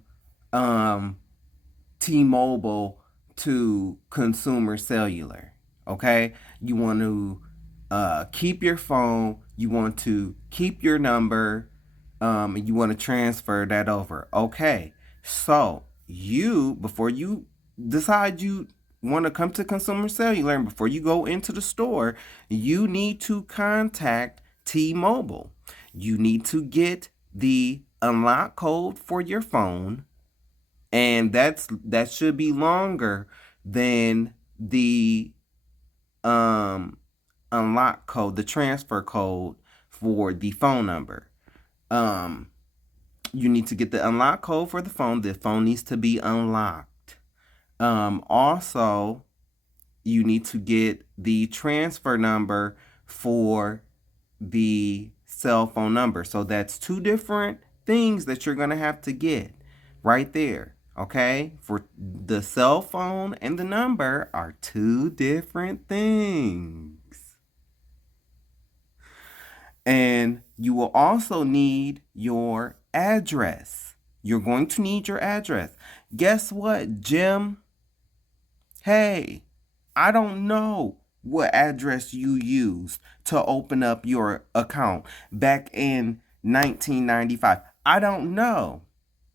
T-Mobile to Consumer Cellular. Okay? You want to keep your phone, you want to keep your number, and you want to transfer that over. Okay. So, before you decide you want to come to Consumer Cellular and before you go into the store, you need to contact T-Mobile. You need to get the unlock code for your phone, and that should be longer than the unlock code, the transfer code for the phone number. You need to get the unlock code for the phone. The phone needs to be unlocked. Also, you need to get the transfer number for the cell phone number. So that's two different things that you're going to have to get right there. Okay? For the cell phone and the number are two different things. And you will also need your address. You're going to need your address. Guess what, Jim? Hey, I don't know what address you used to open up your account back in 1995. I don't know.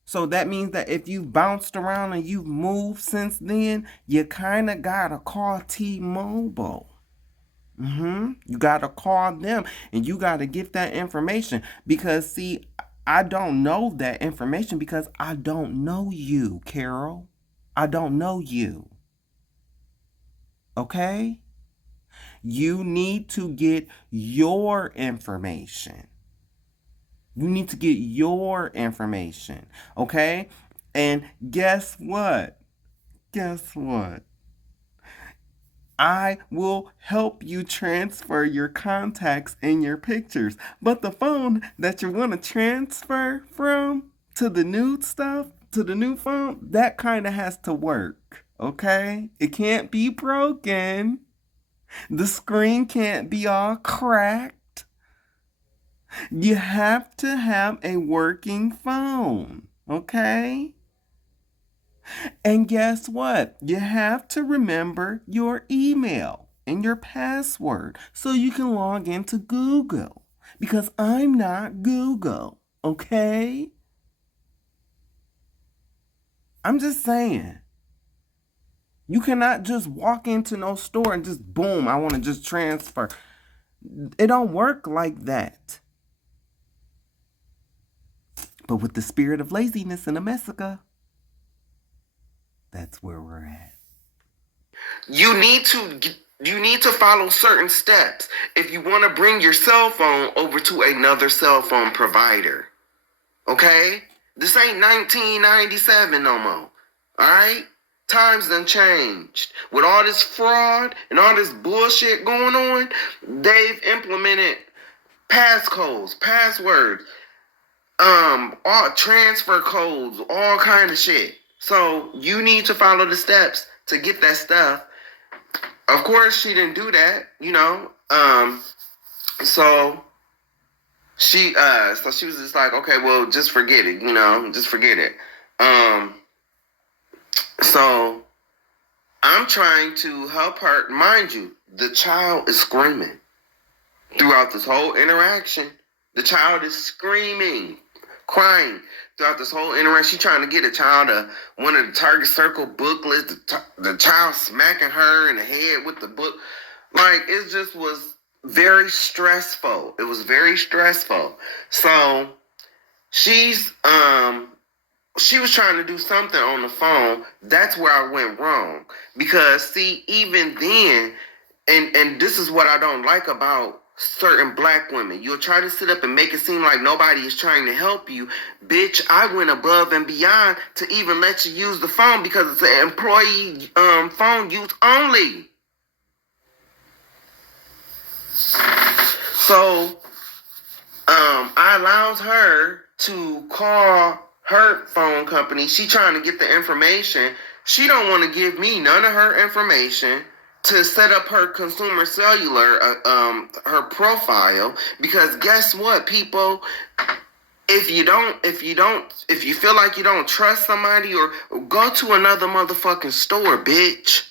So that means that if you've bounced around and you've moved since then, you kind of got to call T-Mobile. You got to call them and you got to get that information because, see, I don't know that information because I don't know you, Carol. I don't know you. Okay? You need to get your information. You need to get your information. Okay? And guess what? I will help you transfer your contacts and your pictures. But the phone that you want to transfer from to the new stuff, to the new phone, that kind of has to work. Okay? It can't be broken. The screen can't be all cracked. You have to have a working phone. Okay? And guess what? You have to remember your email and your password so you can log into Google. Because I'm not Google, okay? I'm just saying. You cannot just walk into no store and just boom, I want to just transfer. It don't work like that. But with the spirit of laziness in America, that's where we're at. You need to follow certain steps if you want to bring your cell phone over to another cell phone provider. Okay? This ain't 1997 no more. Alright? Times done changed. With all this fraud and all this bullshit going on, they've implemented passcodes, passwords, all transfer codes, all kind of shit. So you need to follow the steps to get that stuff. Of course, she didn't do that, you know. So she was just like, okay, well, just forget it, you know, just forget it. So I'm trying to help her. Mind you, the child is screaming throughout this whole interaction. The child is screaming, crying throughout this whole interaction. She's trying to get a child one of the Target Circle booklets. The child smacking her in the head with the book. Like, it just was very stressful. It was very stressful. So she was trying to do something on the phone. That's where I went wrong. Because, see, even then, and this is what I don't like about certain black women. You'll try to sit up and make it seem like nobody is trying to help you. Bitch, I went above and beyond to even let you use the phone because it's an employee phone use only. So, I allowed her to call her phone company. She trying to get the information. She don't want to give me none of her information to set up her consumer cellular, her profile, because guess what, people? If you feel like you don't trust somebody, or go to another motherfucking store, bitch.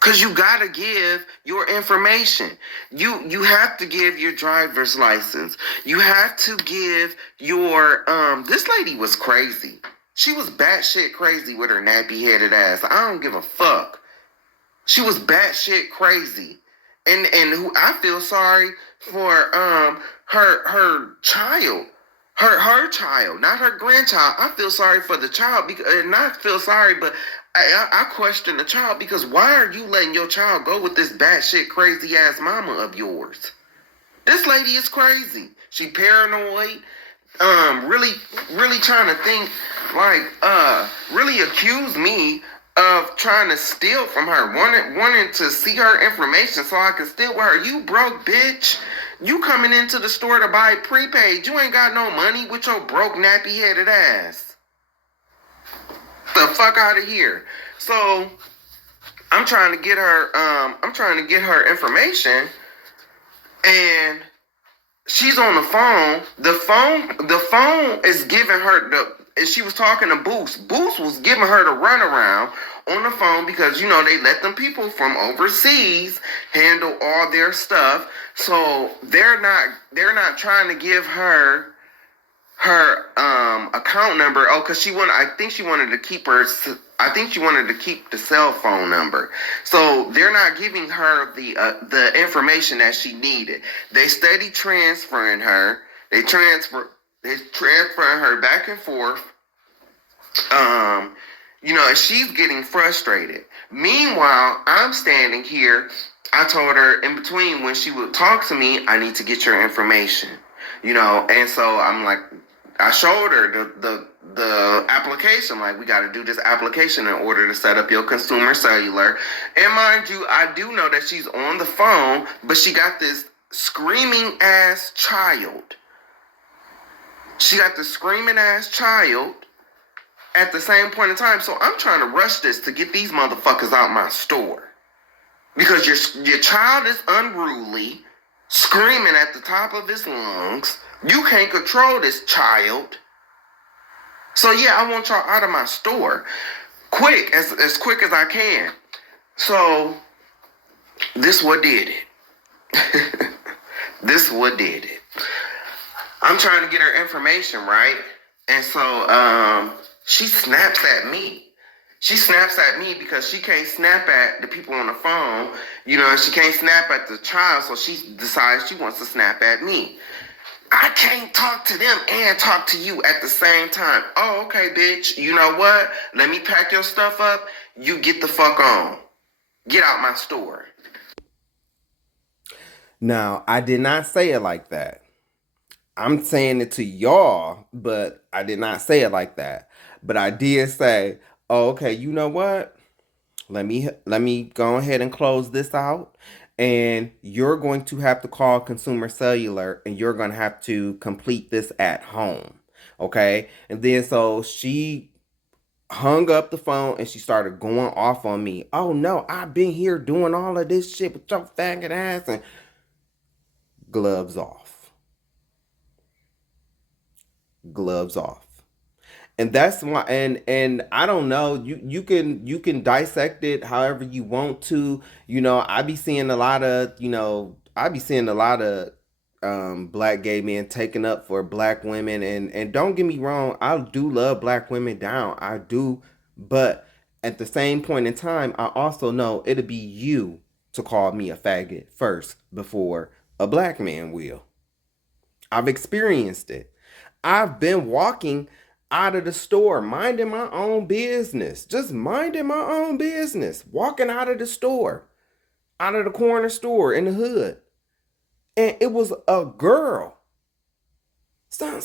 Cause you gotta give your information. You have to give your driver's license. You have to give your this lady was crazy. She was batshit crazy with her nappy headed ass. I don't give a fuck. She was batshit crazy. And who I feel sorry for her child. Her child, not her grandchild. I feel sorry for the child, because not feel sorry, but I question the child, because why are you letting your child go with this batshit crazy ass mama of yours? This lady is crazy. She paranoid. Really trying to think, like, really accuse me of trying to steal from her, wanting to see her information so I can steal with her. You broke bitch. You coming into the store to buy prepaid. You ain't got no money with your broke nappy headed ass. The fuck out of here. So I'm trying to get her information, and she's on the phone. The phone is giving her she was talking to Boost. Boost was giving her the runaround on the phone because, you know, they let them people from overseas handle all their stuff. So they're not trying to give her account number. Oh, because I think she wanted to keep the cell phone number. So they're not giving her the information that she needed. They steady transferring her. They transferring her back and forth. You know, and she's getting frustrated. Meanwhile, I'm standing here. I told her in between, when she would talk to me, I need to get your information. You know, and so I'm like, I showed her the application. Like, we got to do this application in order to set up your consumer cellular. And mind you, I do know that she's on the phone, but she got this screaming ass child. She got the screaming ass child at the same point in time. So I'm trying to rush this to get these motherfuckers out my store. Because your child is unruly, screaming at the top of his lungs. You can't control this child. So yeah, I want y'all out of my store. Quick, as quick as I can. So this what did it. This what did it. I'm trying to get her information, right? And so she snaps at me. She snaps at me because she can't snap at the people on the phone, you know, and she can't snap at the child, so she decides she wants to snap at me. I can't talk to them and talk to you at the same time. Oh, okay, bitch. You know what? Let me pack your stuff up. You get the fuck on. Get out my store. Now, I did not say it like that. I'm saying it to y'all, but I did not say it like that. But I did say, oh, okay, you know what? Let me go ahead and close this out. And you're going to have to call Consumer Cellular, and you're going to have to complete this at home. Okay? And then so she hung up the phone and she started going off on me. Oh no, I've been here doing all of this shit with your faggot ass, and gloves off. Gloves off. And that's why, and I don't know, you can dissect it however you want to. You know, I be seeing a lot of black gay men taking up for black women, and don't get me wrong, I do love black women down. I do, but at the same point in time, I also know it'll be you to call me a faggot first before a black man will. I've experienced it. I've been walking out of the store, minding my own business, just minding my own business, walking out of the store. out of the corner store in the hood. And it was a girl. Son,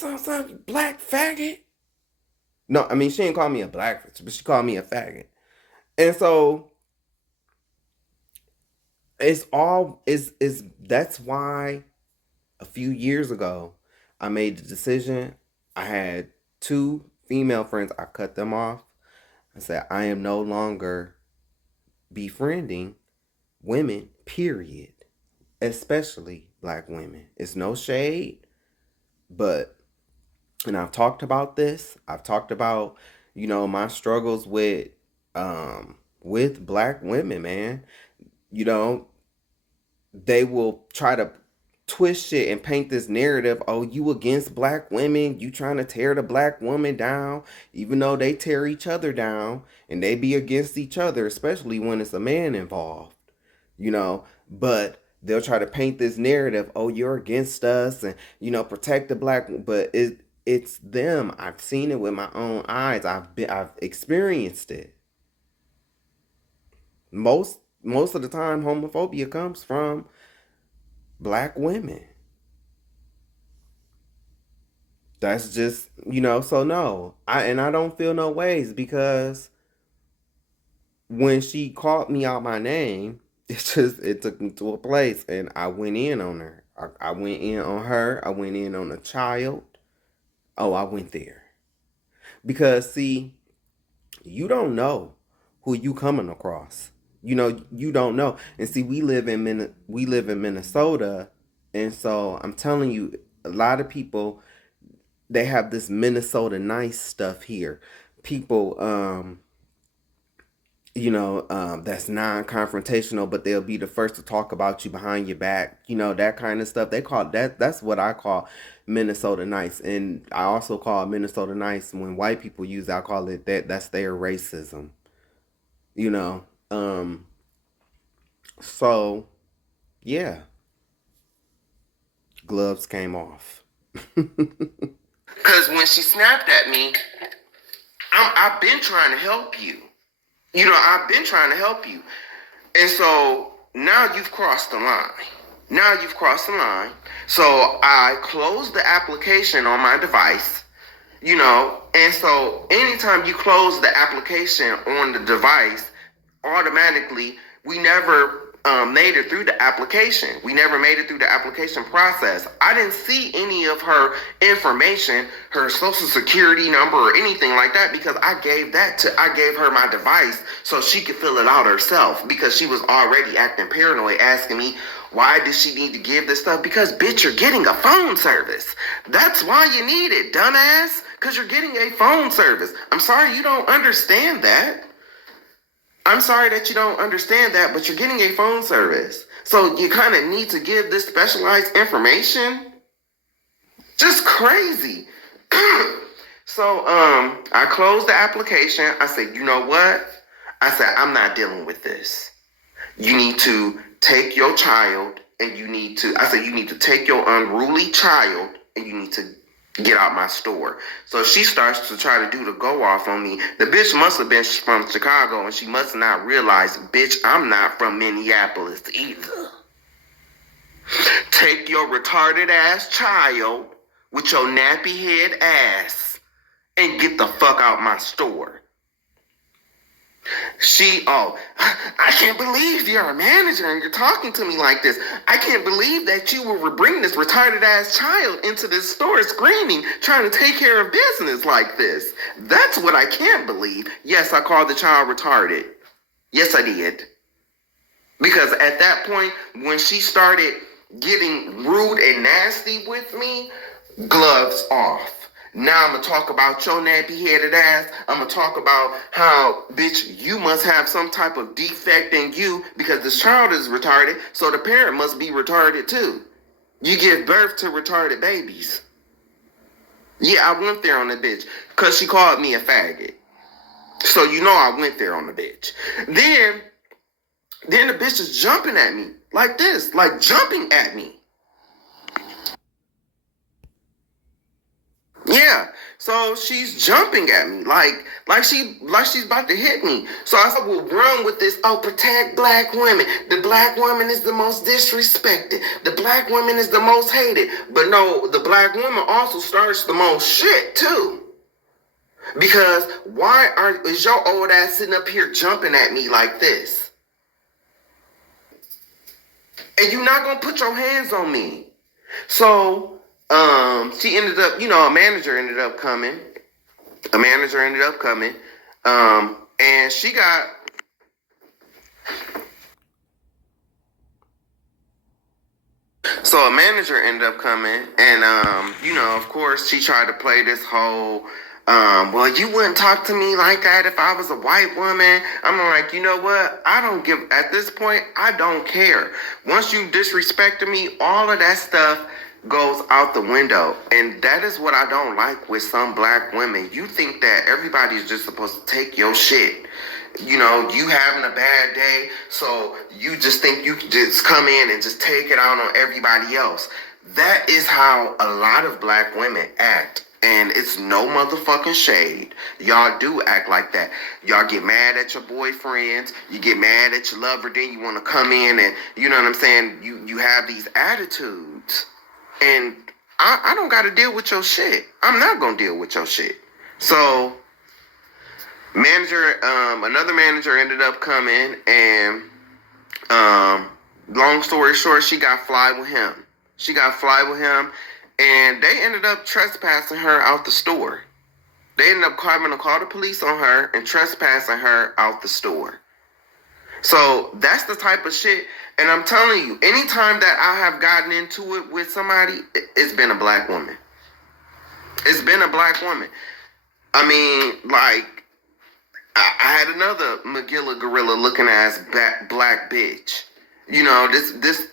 you black faggot. No, I mean, she didn't call me a black bitch, but she called me a faggot. And so that's why a few years ago I made the decision. I had 2 female friends. I cut them off. I said, I am no longer befriending women, period. Especially black women. It's no shade, but, and I've talked about this. I've talked about, my struggles with black women, man. They will try to twist shit and paint this narrative. Oh, you against black women, you trying to tear the black woman down, even though they tear each other down and they be against each other, especially when it's a man involved, but they'll try to paint this narrative. Oh, you're against us and, protect the black, but it's them. I've seen it with my own eyes. I've experienced it. Most of the time, homophobia comes from black women. That's just, so no. I don't feel no ways, because when she called me out my name, it took me to a place and I went in on her. I went in on her. I went in on a child. Oh, I went there. Because see, you don't know who you coming across. You don't know. And see, we live in Minnesota, and so I'm telling you, a lot of people, they have this Minnesota nice stuff here. People, that's non-confrontational, but they'll be the first to talk about you behind your back. That kind of stuff. They call that. That's what I call Minnesota nice, and I also call Minnesota nice when white people use it. I call it that. That's their racism. So, yeah, gloves came off. Because when she snapped at me, I've been trying to help you. I've been trying to help you. And so now you've crossed the line. So I closed the application on my device, and so anytime you close the application on the device, automatically we never made it through the application. We never made it through the application process. I didn't see any of her information, her social security number or anything like that, because I gave her my device so she could fill it out herself, because she was already acting paranoid, asking me, why does she need to give this stuff? Because, bitch, you're getting a phone service. That's why you need it, dumbass. Because you're getting a phone service. I'm sorry you don't understand that. I'm sorry that you don't understand that, but you're getting a phone service. So you kind of need to give this specialized information. Just crazy. So I closed the application. I said, you know what? I said, I'm not dealing with this. You need to take your child and you need to take your unruly child and you need to get out my store. So she starts to try to do the go off on me. The bitch must have been from Chicago and she must not realize, bitch, I'm not from Minneapolis either. Take your retarded ass child with your nappy head ass and get the fuck out my store. I can't believe you're a manager and you're talking to me like this. I can't believe that you were bringing this retarded ass child into this store screaming, trying to take care of business like this. That's what I can't believe. Yes, I called the child retarded. Yes, I did. Because at that point, when she started getting rude and nasty with me, gloves off. Now I'm going to talk about your nappy-headed ass. I'm going to talk about how, bitch, you must have some type of defect in you because this child is retarded, so the parent must be retarded too. You give birth to retarded babies. Yeah, I went there on the bitch because she called me a faggot. So I went there on the bitch. Then the bitch is jumping at me like this, like jumping at me. Yeah, Yeah. So she's jumping at me like she's about to hit me. So I will run with this, oh, protect black women. The black woman is the most disrespected. The black woman is the most hated. But no, the black woman also starts the most shit too. Because is your old ass sitting up here jumping at me like this? And you're not gonna put your hands on me. So she ended up, a manager ended up coming. And she got. So a manager ended up coming, and of course, she tried to play this whole. Well, you wouldn't talk to me like that if I was a white woman. I'm like, you know what? At this point, I don't care. Once you disrespected me, all of that stuff goes out the window. And that is what I don't like with some black women. You think that everybody's just supposed to take your shit. You having a bad day, so you just think you can just come in and just take it out on everybody else. That is how a lot of black women act. And it's no motherfucking shade. Y'all do act like that. Y'all get mad at your boyfriends. You get mad at your lover. Then you want to come in and, you know what I'm saying? You have these attitudes. And I don't got to deal with your shit. I'm not going to deal with your shit. So, another manager ended up coming. And long story short, she got fly with him. And they ended up trespassing her out the store. They ended up having to call the police on her and trespassing her out the store. So that's the type of shit. And I'm telling you, anytime that I have gotten into it with somebody, it's been a black woman. It's been a black woman. I mean, like, I had another Magilla Gorilla looking ass black bitch. This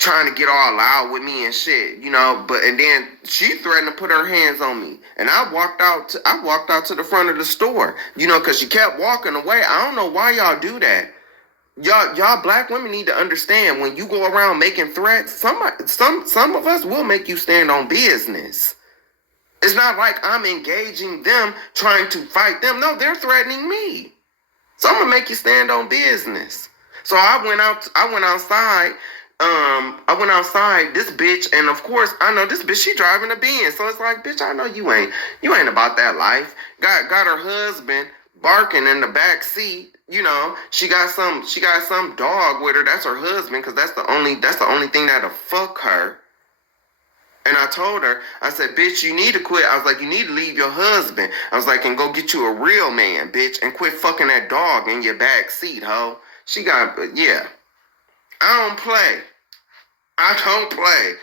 trying to get all loud with me and shit, and then she threatened to put her hands on me. And I walked out to the front of the store, because she kept walking away. I don't know why y'all do that. Y'all black women need to understand, when you go around making threats, some of us will make you stand on business. It's not like I'm engaging them, trying to fight them. No, they're threatening me. So I'm gonna make you stand on business. So I went outside. I went outside, this bitch, and of course, I know this bitch, she driving a Benz. So it's like, bitch, I know you ain't about that life. Got her husband barking in the back seat. She got some dog with her. That's her husband, because that's the only thing that'll fuck her. And I told her, I said, bitch, you need to quit. I was like, you need to leave your husband. I was like, and go get you a real man, bitch, and quit fucking that dog in your back seat, ho. Yeah. I don't play. I don't play.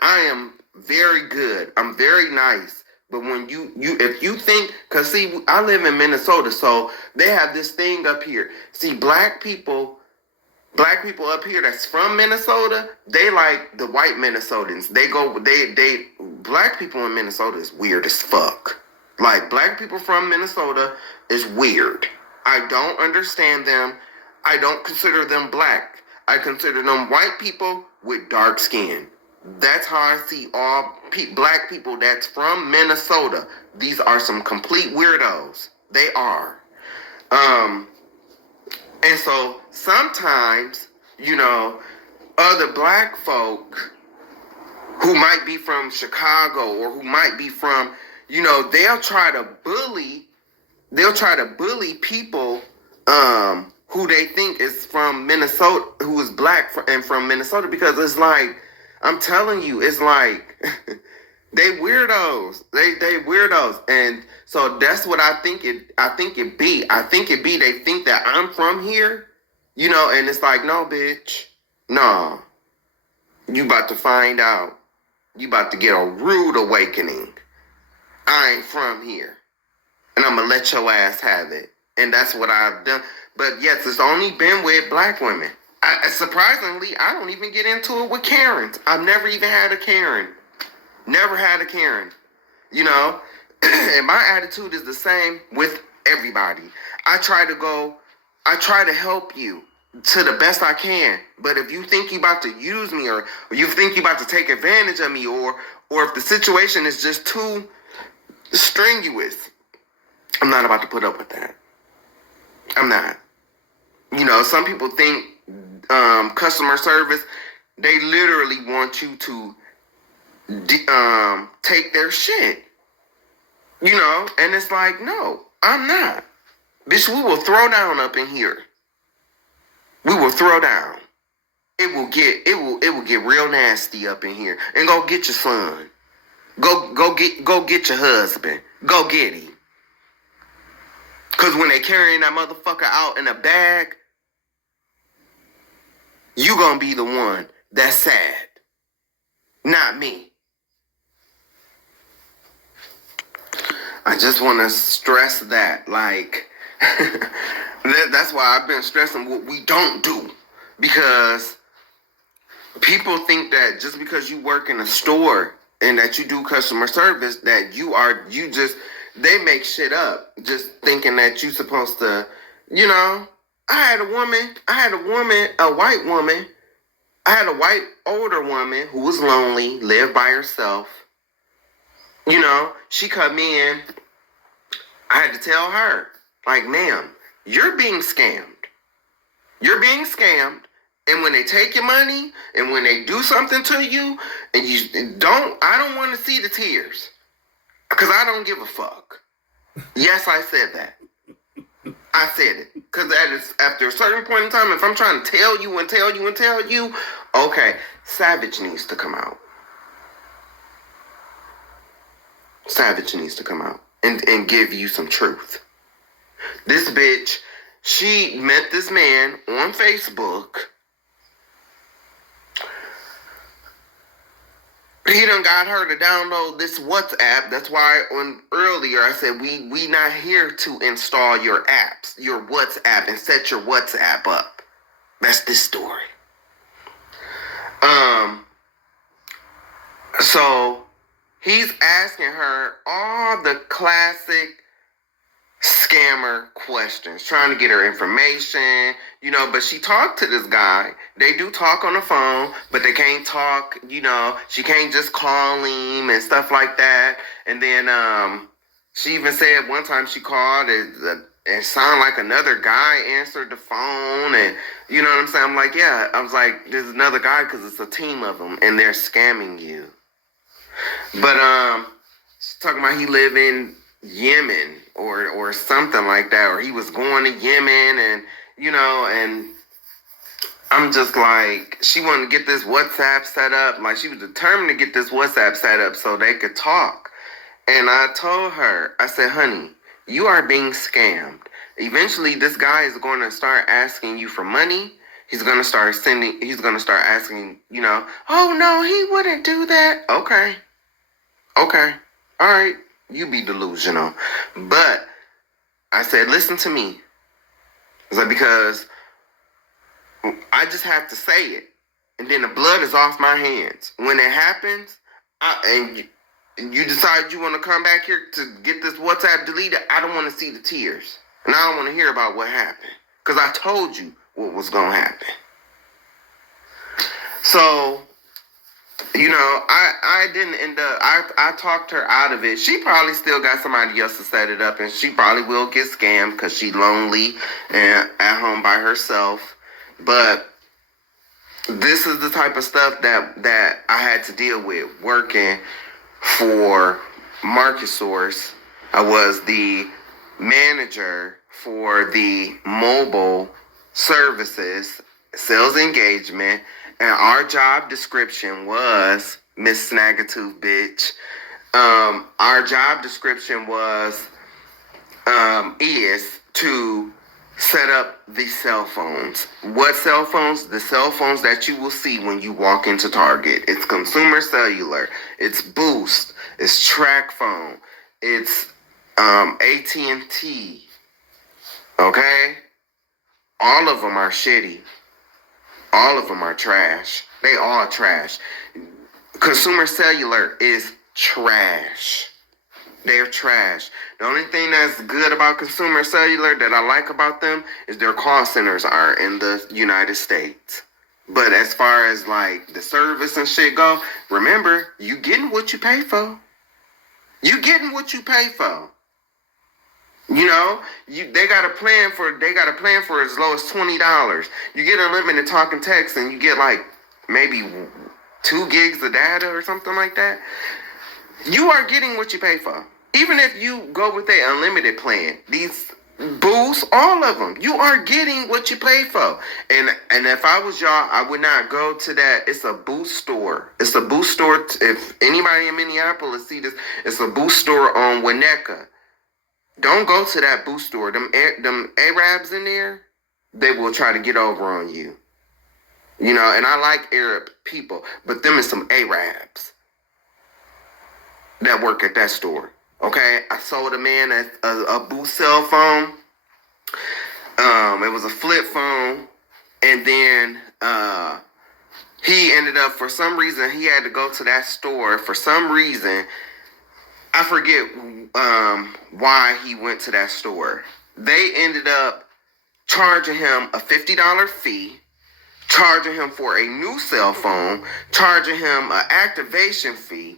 I am very good. I'm very nice. But when if you think, cause see, I live in Minnesota, so they have this thing up here. See, black people up here that's from Minnesota, they like the white Minnesotans. Black people in Minnesota is weird as fuck. Like, black people from Minnesota is weird. I don't understand them. I don't consider them black. I consider them white people with dark skin. That's how I see all black people that's from Minnesota. These are some complete weirdos. They are. And so sometimes, other black folk who might be from Chicago or who might be from, they'll try to bully people who they think is from Minnesota, who is black and from Minnesota, because it's like, I'm telling you, it's like they weirdos. They weirdos. And so that's what I think it be. They think that I'm from here, and it's like, no, bitch. No. You about to find out. You about to get a rude awakening. I ain't from here. And I'm going to let your ass have it. And that's what I've done. But yes, it's only been with black women. Surprisingly, I don't even get into it with Karens. I've never even had a Karen. Never had a Karen. And my attitude is the same with everybody. I try to help you. to the best I can. But if you think you about to use me, or you think you about to take advantage of me, or if the situation is just too strenuous, I'm not about to put up with that. I'm not. You know, some people think customer service, they literally want you to take their shit. You know, and it's like, no, I'm not. Bitch, we will throw down up in here. We will throw down. It will get real nasty up in here. And go get your son. Go get your husband. Go get him. Cause when they carrying that motherfucker out in a bag, you gonna be the one that's sad. Not me. I just want to stress that, like, that's why I've been stressing what we don't do. Because people think that just because you work in a store and that you do customer service, that they make shit up just thinking that you supposed to, you know. I had a white older woman who was lonely, lived by herself. You know, she come in, I had to tell her, like, ma'am, you're being scammed. You're being scammed. And when they take your money and when they do something to you, and I don't want to see the tears. Because I don't give a fuck. Yes, I said that. I said it. Because after a certain point in time, if I'm trying to tell you, okay, Savage needs to come out. Savage needs to come out and give you some truth. This bitch, she met this man on Facebook. He done got her to download this WhatsApp. That's why earlier I said we not here to install your apps, your WhatsApp, and set your WhatsApp up. That's this story. So he's asking her all the classic scammer questions, trying to get her information, you know, but she talked to this guy. They do talk on the phone, but they can't talk, you know, she can't just call him and stuff like that. And then she even said one time she called, it sounded like another guy answered the phone, and you know what I'm saying? I'm like, yeah. I was like, there's another guy because it's a team of them, and they're scamming you. But she's talking about he live in Yemen or something like that, or he was going to Yemen, and you know, and I'm just like, she wanted to get this WhatsApp set up, like she was determined to get this WhatsApp set up so they could talk. And I told her, I said, honey, you are being scammed. Eventually this guy is going to start asking you for money. He's going to start asking, you know, oh no, he wouldn't do that. Okay. All right. You be delusional. But I said, listen to me. I said, because I just have to say it. And then the blood is off my hands. When it happens, and you decide you want to come back here to get this WhatsApp deleted, I don't want to see the tears. And I don't want to hear about what happened. Because I told you what was going to happen. So, you know, I didn't end up, I talked her out of it. She probably still got somebody else to set it up, and she probably will get scammed because she's lonely and at home by herself. But this is the type of stuff that I had to deal with working for Market Source. I was the manager for the mobile services, sales engagement, and our job description was, Miss Snaggletooth bitch, our job description is to set up the cell phones. What cell phones? The cell phones that you will see when you walk into Target. It's Consumer Cellular. It's Boost. It's Track Phone. It's AT&T. Okay? All of them are shitty. All of them are trash. They all trash. Consumer Cellular is trash. They're trash. The only thing that's good about Consumer Cellular that I like about them is their call centers are in the United States. But as far as like the service and shit go, remember, you getting what you pay for. You getting what you pay for. You know, they got a plan for as low as $20. You get unlimited talk and text, and you get like maybe 2 gigs of data or something like that. You are getting what you pay for. Even if you go with the unlimited plan, these boosts, all of them, you are getting what you pay for. And if I was y'all, I would not go to that. It's a boost store. It's a boost store. If anybody in Minneapolis see this, it's a boost store on Winnetka. Don't go to that boost store. Them Arabs in there, they will try to get over on you. You know, and I like Arab people, but them is some Arabs that work at that store. Okay, I sold a man a boost cell phone. It was a flip phone, and then he ended up, for some reason, he had to go to that store. For some reason, I forget why he went to that store. They ended up charging him a $50 fee, charging him for a new cell phone, charging him an activation fee,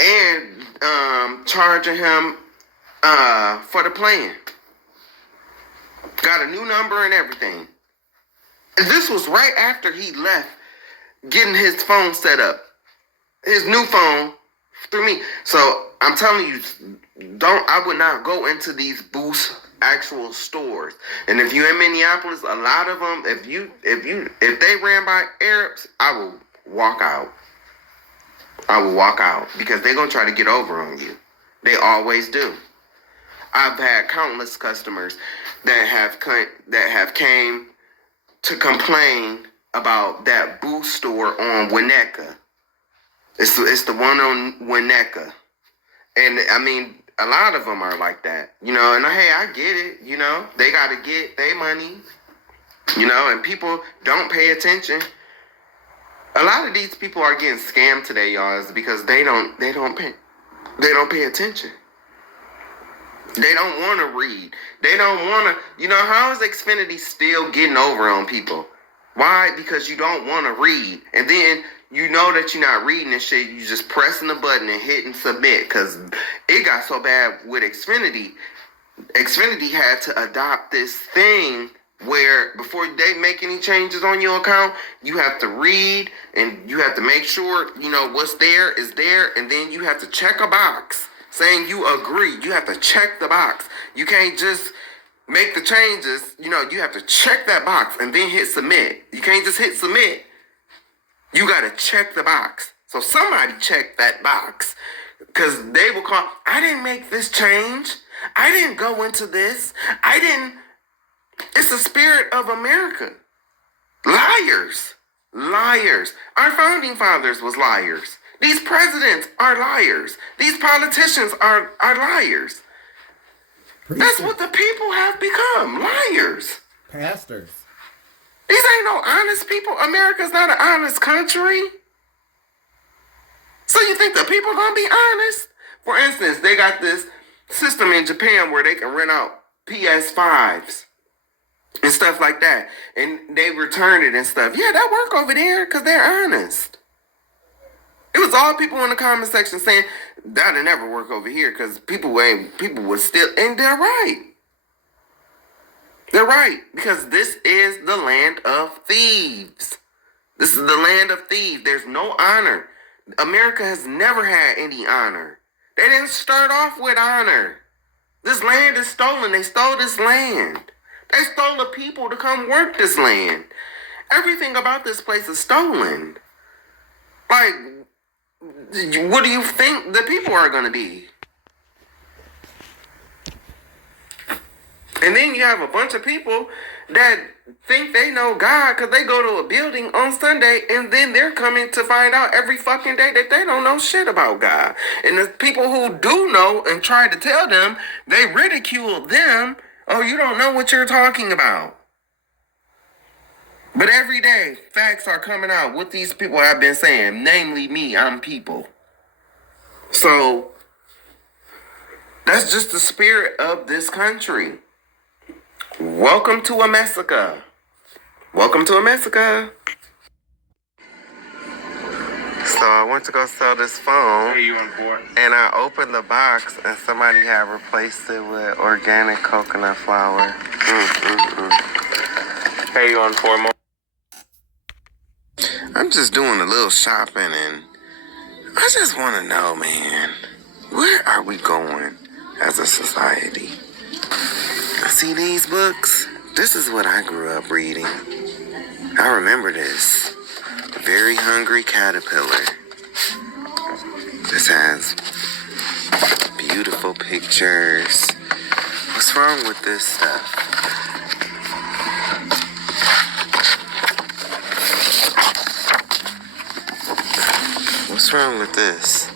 and charging him for the plan. Got a new number and everything. And this was right after he left getting his phone set up. His new phone through me. So I'm telling you, I would not go into these Boost actual stores. And if you're in Minneapolis, a lot of them, if they ran by Arabs, I will walk out. I will walk out because they're going to try to get over on you. They always do. I've had countless customers that have came to complain about that Boost store on Winnetka. It's the one on Winnetka. And I mean, a lot of them are like that, you know, and hey, I get it, you know, they got to get their money, you know, and people don't pay attention. A lot of these people are getting scammed today, y'all, is because they don't pay attention. They don't want to read. They don't want to, you know, how is Xfinity still getting over on people? Why? Because you don't want to read. And then you know that you're not reading and shit. You just pressing the button and hitting submit. Because it got so bad with Xfinity. Xfinity had to adopt this thing where before they make any changes on your account, you have to read and you have to make sure, you know, what's there is there. And then you have to check a box saying you agree. You have to check the box. You can't just make the changes. You know, you have to check that box and then hit submit. You can't just hit submit. You got to check the box. So somebody check that box because they will call, I didn't make this change. I didn't go into this. It's the spirit of America. Liars. Liars. Our founding fathers was liars. These presidents are liars. These politicians are liars. That's what the people have become. Liars. Pastors. These ain't no honest people. America's not an honest country. So you think the people gonna be honest? For instance, they got this system in Japan where they can rent out PS5s and stuff like that. And they return it and stuff. Yeah, that work over there because they're honest. It was all people in the comment section saying that'll never work over here because people would still, and they're right. They're right, because this is the land of thieves. This is the land of thieves. There's no honor. America has never had any honor. They didn't start off with honor. This land is stolen. They stole this land. They stole the people to come work this land. Everything about this place is stolen. Like, what do you think the people are going to be? And then you have a bunch of people that think they know God because they go to a building on Sunday and then they're coming to find out every fucking day that they don't know shit about God. And the people who do know and try to tell them, they ridicule them. Oh, you don't know what you're talking about. But every day, facts are coming out. What these people have been saying, namely me, I'm people. So That's just the spirit of this country. Welcome to America. Welcome to America. So I went to go sell this phone. Hey, you on board? And I opened the box and somebody had replaced it with organic coconut flour. Hey, you on for more? I'm just doing a little shopping and I just want to know, man, where are we going as a society? See these books? This is what I grew up reading. I remember this. Very Hungry Caterpillar. This has beautiful pictures. What's wrong with this stuff? What's wrong with this?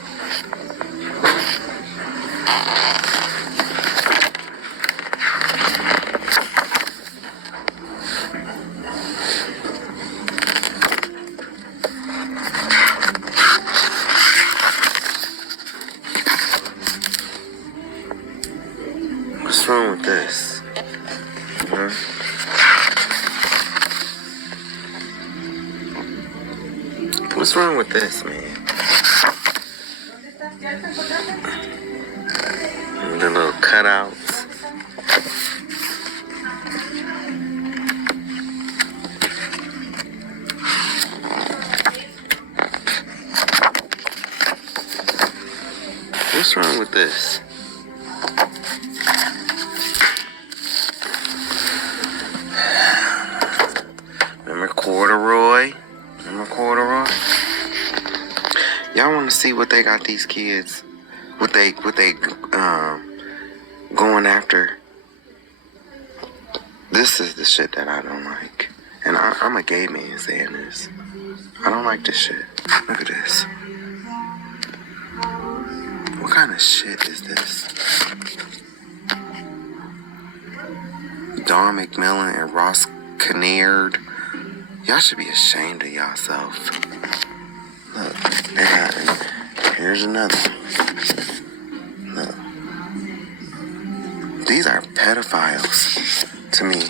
What's wrong with this? Huh? What's wrong with this, man? The little cutouts. What's wrong with this? Remember corduroy? Y'all want to see what they got these kids? What they going after? This is the shit that I don't like. And I'm a gay man saying this. I don't like this shit. Look at this. What kind of shit is this? Don McMillan and Ross Kinnaird. Y'all should be ashamed of yourself. Look, they got, here's another one. Look. These are pedophiles to me.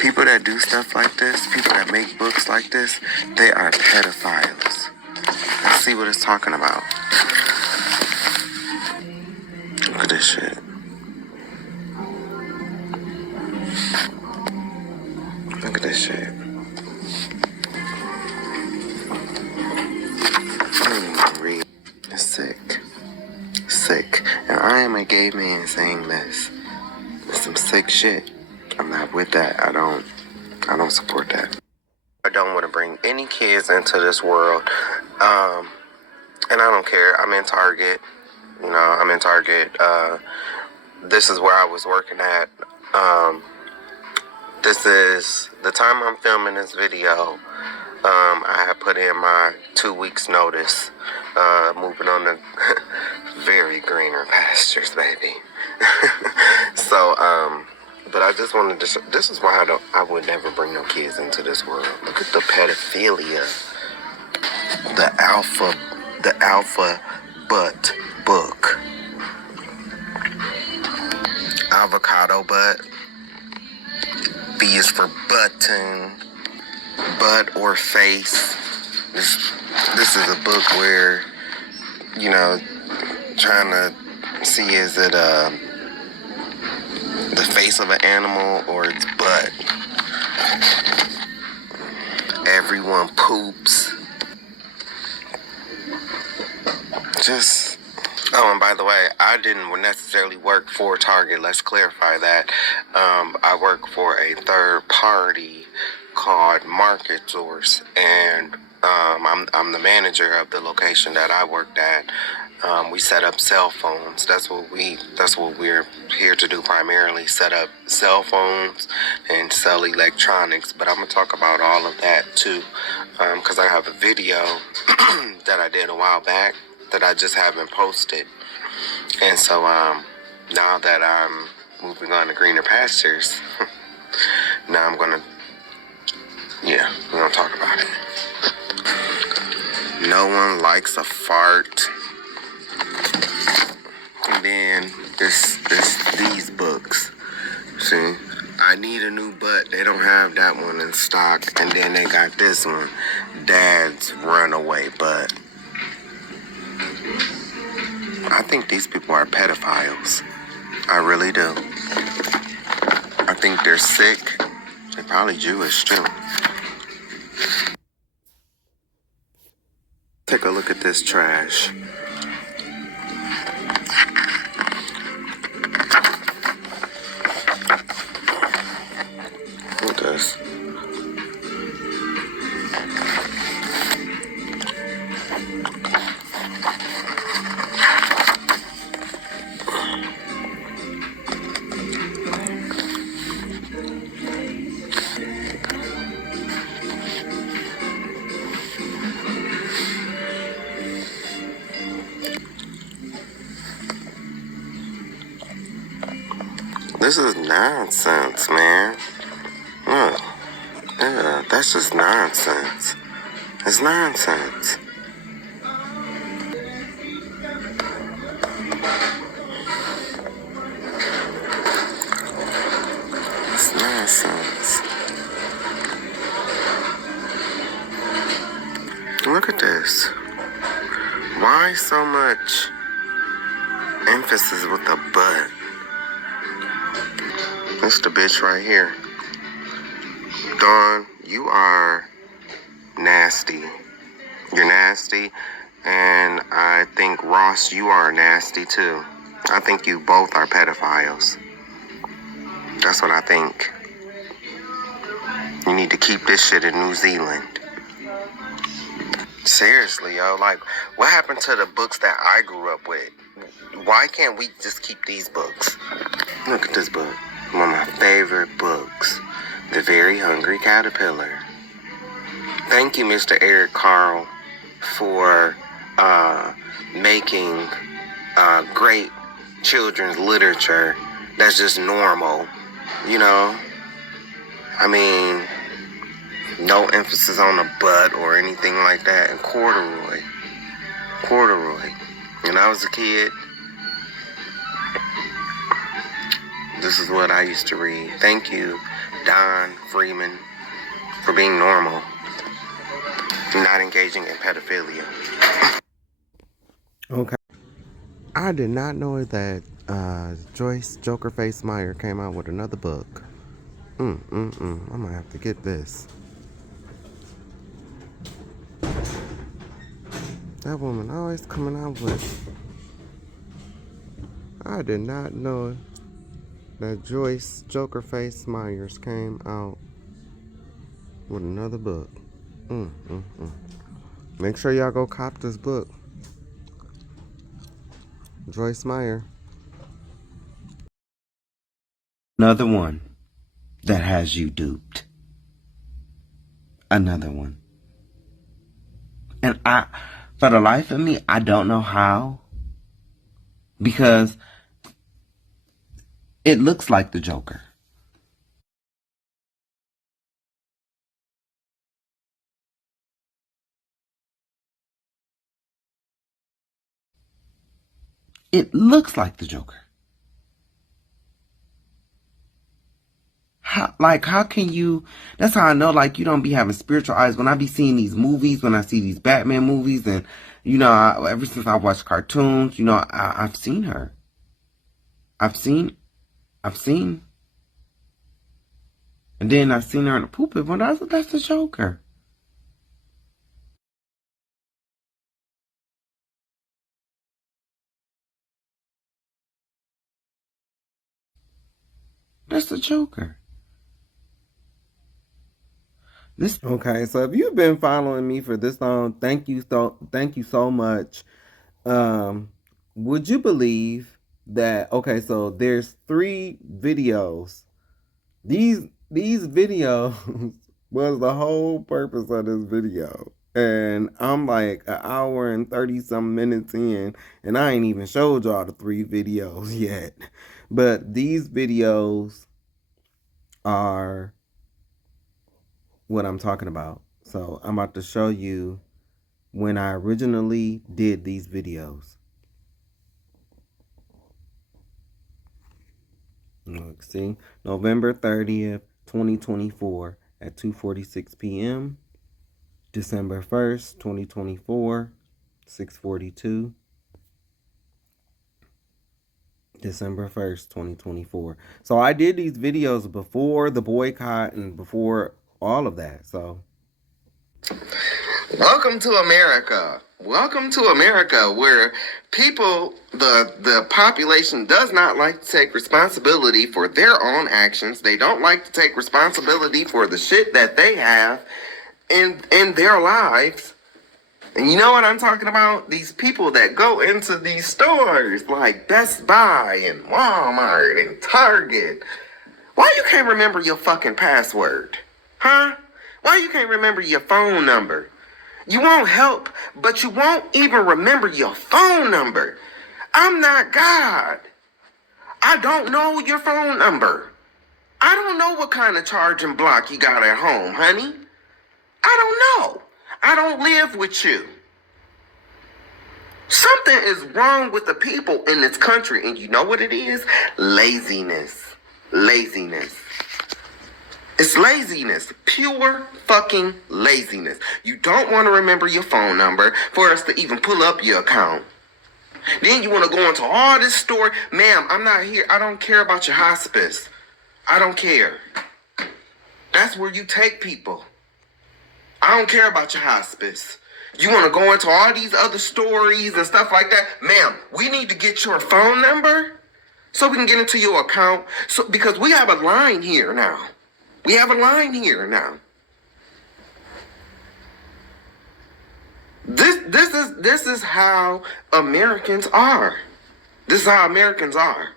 People that do stuff like this, people that make books like this, they are pedophiles. Let's see what it's talking about. Look at this shit. Look at this shit. Read. It's sick. Sick. And I am a gay man saying this. It's some sick shit. I'm not with that. I don't support that. I don't want to bring any kids into this world. And I don't care. I'm in Target. You know, I'm in Target. This is where I was working at. This is the time I'm filming this video. I have put in my 2 weeks notice. Moving on to very greener pastures, baby. So, but I just wanted to. This is why I would never bring no kids into this world. Look at the pedophilia. The alpha butt book. Avocado butt. B is for button. Butt or face. This is a book where, you know, trying to see is it the face of an animal or its butt. Everyone poops. Just, oh, and by the way, I didn't necessarily work for Target. Let's clarify that. I work for a third party called Market Source, and I'm the manager of the location that I worked at. We set up cell phones. That's what we're here to do primarily, set up cell phones and sell electronics. But I'm gonna talk about all of that too, because I have a video that I did a while back that I just haven't posted. And so now that I'm moving on to greener pastures, now I'm gonna, yeah, we're gonna talk about it. No one likes a fart. And then It's these books. See, I Need a New Butt. They don't have that one in stock, and then they got this one, Dad's Runaway Butt. I think these people are pedophiles. I really do. I think they're sick. They're probably Jewish too. Take a look at this trash. Look at this. This is nonsense, man. Look. Yeah, that's just nonsense. It's nonsense. It's nonsense. Look at this. Why so much emphasis with the butt? That's the bitch right here. Dawn, you are nasty. You're nasty. And I think, Ross, you are nasty too. I think you both are pedophiles. That's what I think. You need to keep this shit in New Zealand. Seriously, yo. Like, what happened to the books that I grew up with? Why can't we just keep these books? Look at this book. One of my favorite books. The Very Hungry Caterpillar. Thank you, Mr. Eric Carl, for making great children's literature that's just normal. You know? I mean, no emphasis on the butt or anything like that. And corduroy. When I was a kid, this is what I used to read. Thank you, Don Freeman, for being normal. Not engaging in pedophilia. Okay. I did not know that Joyce Jokerface Meyer came out with another book. I'm gonna have to get this. That woman always coming out with. I did not know that Joyce Jokerface Myers came out with another book. Make sure y'all go cop this book. Joyce Meyer. Another one that has you duped. Another one. And for the life of me, I don't know how. Because it looks like the Joker. It looks like the Joker. How can you, that's how I know, like, you don't be having spiritual eyes. When I be seeing these movies, when I see these Batman movies, and, you know, ever since I watched cartoons, you know, I've seen her. I've seen. And then I've seen her in the pulpit, but that's the Joker. That's the Joker. Okay, so if you've been following me for this long, thank you so much. Would you believe that? Okay, so there's 3 videos. These videos was the whole purpose of this video. And I'm like an hour and 30 some minutes in, and I ain't even showed y'all the 3 videos yet. But these videos are what I'm talking about. So I'm about to show you when I originally did these videos. Look, see, November 30th, 2024 at 2:46 p.m. December 1st, 2024, 6:42. December 1st, 2024. So I did these videos before the boycott and before all of that. So welcome to America. Welcome to America, where people, the population does not like to take responsibility for their own actions. They don't like to take responsibility for the shit that they have in their lives. And you know what I'm talking about? These people that go into these stores like Best Buy and Walmart and Target. Why you can't remember your fucking password? Huh? Why you can't remember your phone number? You won't help, but you won't even remember your phone number. I'm not God. I don't know your phone number. I don't know what kind of charging block you got at home, honey. I don't know. I don't live with you. Something is wrong with the people in this country, and you know what it is? Laziness. Laziness. It's laziness. Pure fucking laziness. You don't want to remember your phone number for us to even pull up your account. Then you want to go into all this story. Ma'am, I'm not here. I don't care about your hospice. I don't care. That's where you take people. I don't care about your hospice. You want to go into all these other stories and stuff like that? Ma'am, we need to get your phone number so we can get into your account. So because we have a line here now. We have a line here now. This is how Americans are. This is how Americans are.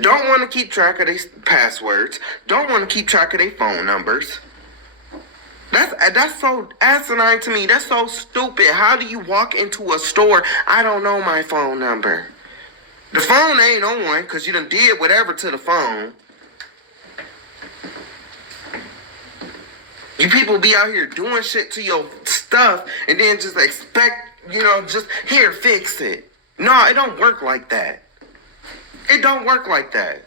Don't want to keep track of their passwords. Don't want to keep track of their phone numbers. That's so asinine to me. That's so stupid. How do you walk into a store? I don't know my phone number. The phone ain't on because you done did whatever to the phone. You people be out here doing shit to your stuff and then just expect, just here, fix it. No, it don't work like that. It don't work like that.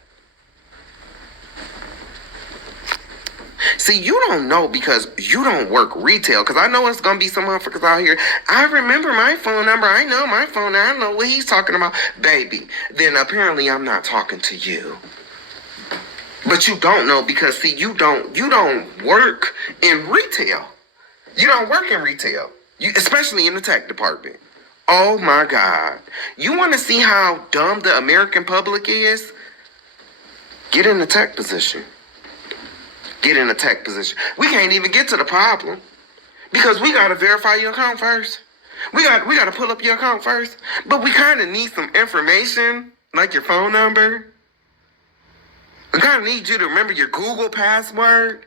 See, you don't know because you don't work retail. Because I know it's going to be some motherfuckers out here. I remember my phone number. I know my phone number. I know what he's talking about. Baby, then apparently I'm not talking to you. But you don't know because, see, you don't work in retail. You don't work in retail. Especially in the tech department. Oh, my God. You want to see how dumb the American public is? Get in the tech position. Get in a tech position. We can't even get to the problem because we got to verify your account first. We got to pull up your account first. But we kind of need some information, like your phone number. We kind of need you to remember your Google password.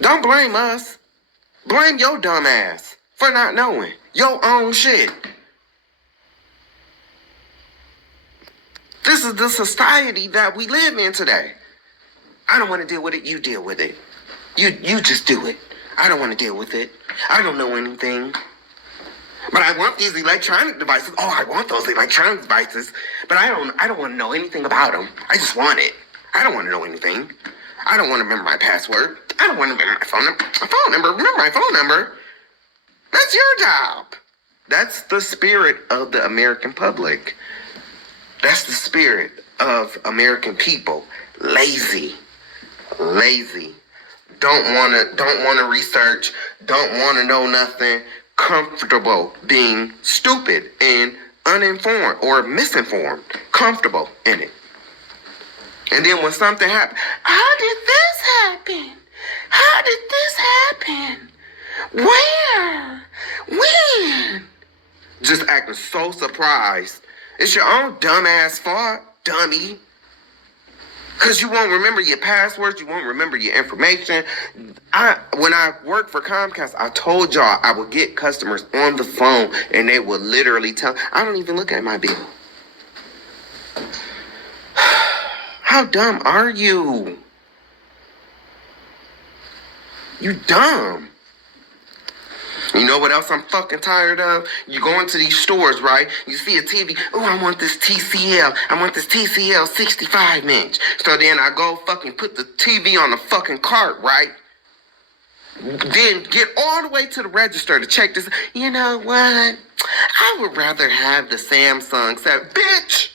Don't blame us. Blame your dumb ass for not knowing your own shit. This is the society that we live in today. I don't want to deal with it. You deal with it. You just do it. I don't want to deal with it. I don't know anything. But I want these electronic devices. Oh, I want those electronic devices. But I don't want to know anything about them. I just want it. I don't want to know anything. I don't want to remember my password. I don't want to remember my phone number. Remember my phone number. That's your job. That's the spirit of the American public. That's the spirit of American people. Lazy. Don't wanna research, don't wanna know nothing, comfortable being stupid and uninformed or misinformed, comfortable in it. And then when something happens, how did this happen? How did this happen? Where? When? Just acting so surprised. It's your own dumbass fault, dummy. Because you won't remember your passwords, you won't remember your information. When I worked for Comcast, I told y'all I would get customers on the phone and they would literally tell, I don't even look at my bill. How dumb are you? You dumb. You know what else I'm fucking tired of? You go into these stores, right? You see a TV. Oh, I want this TCL. I want this TCL 65 inch. So then I go fucking put the TV on the fucking cart, right? Then get all the way to the register to check this. You know what? I would rather have the Samsung set. Bitch!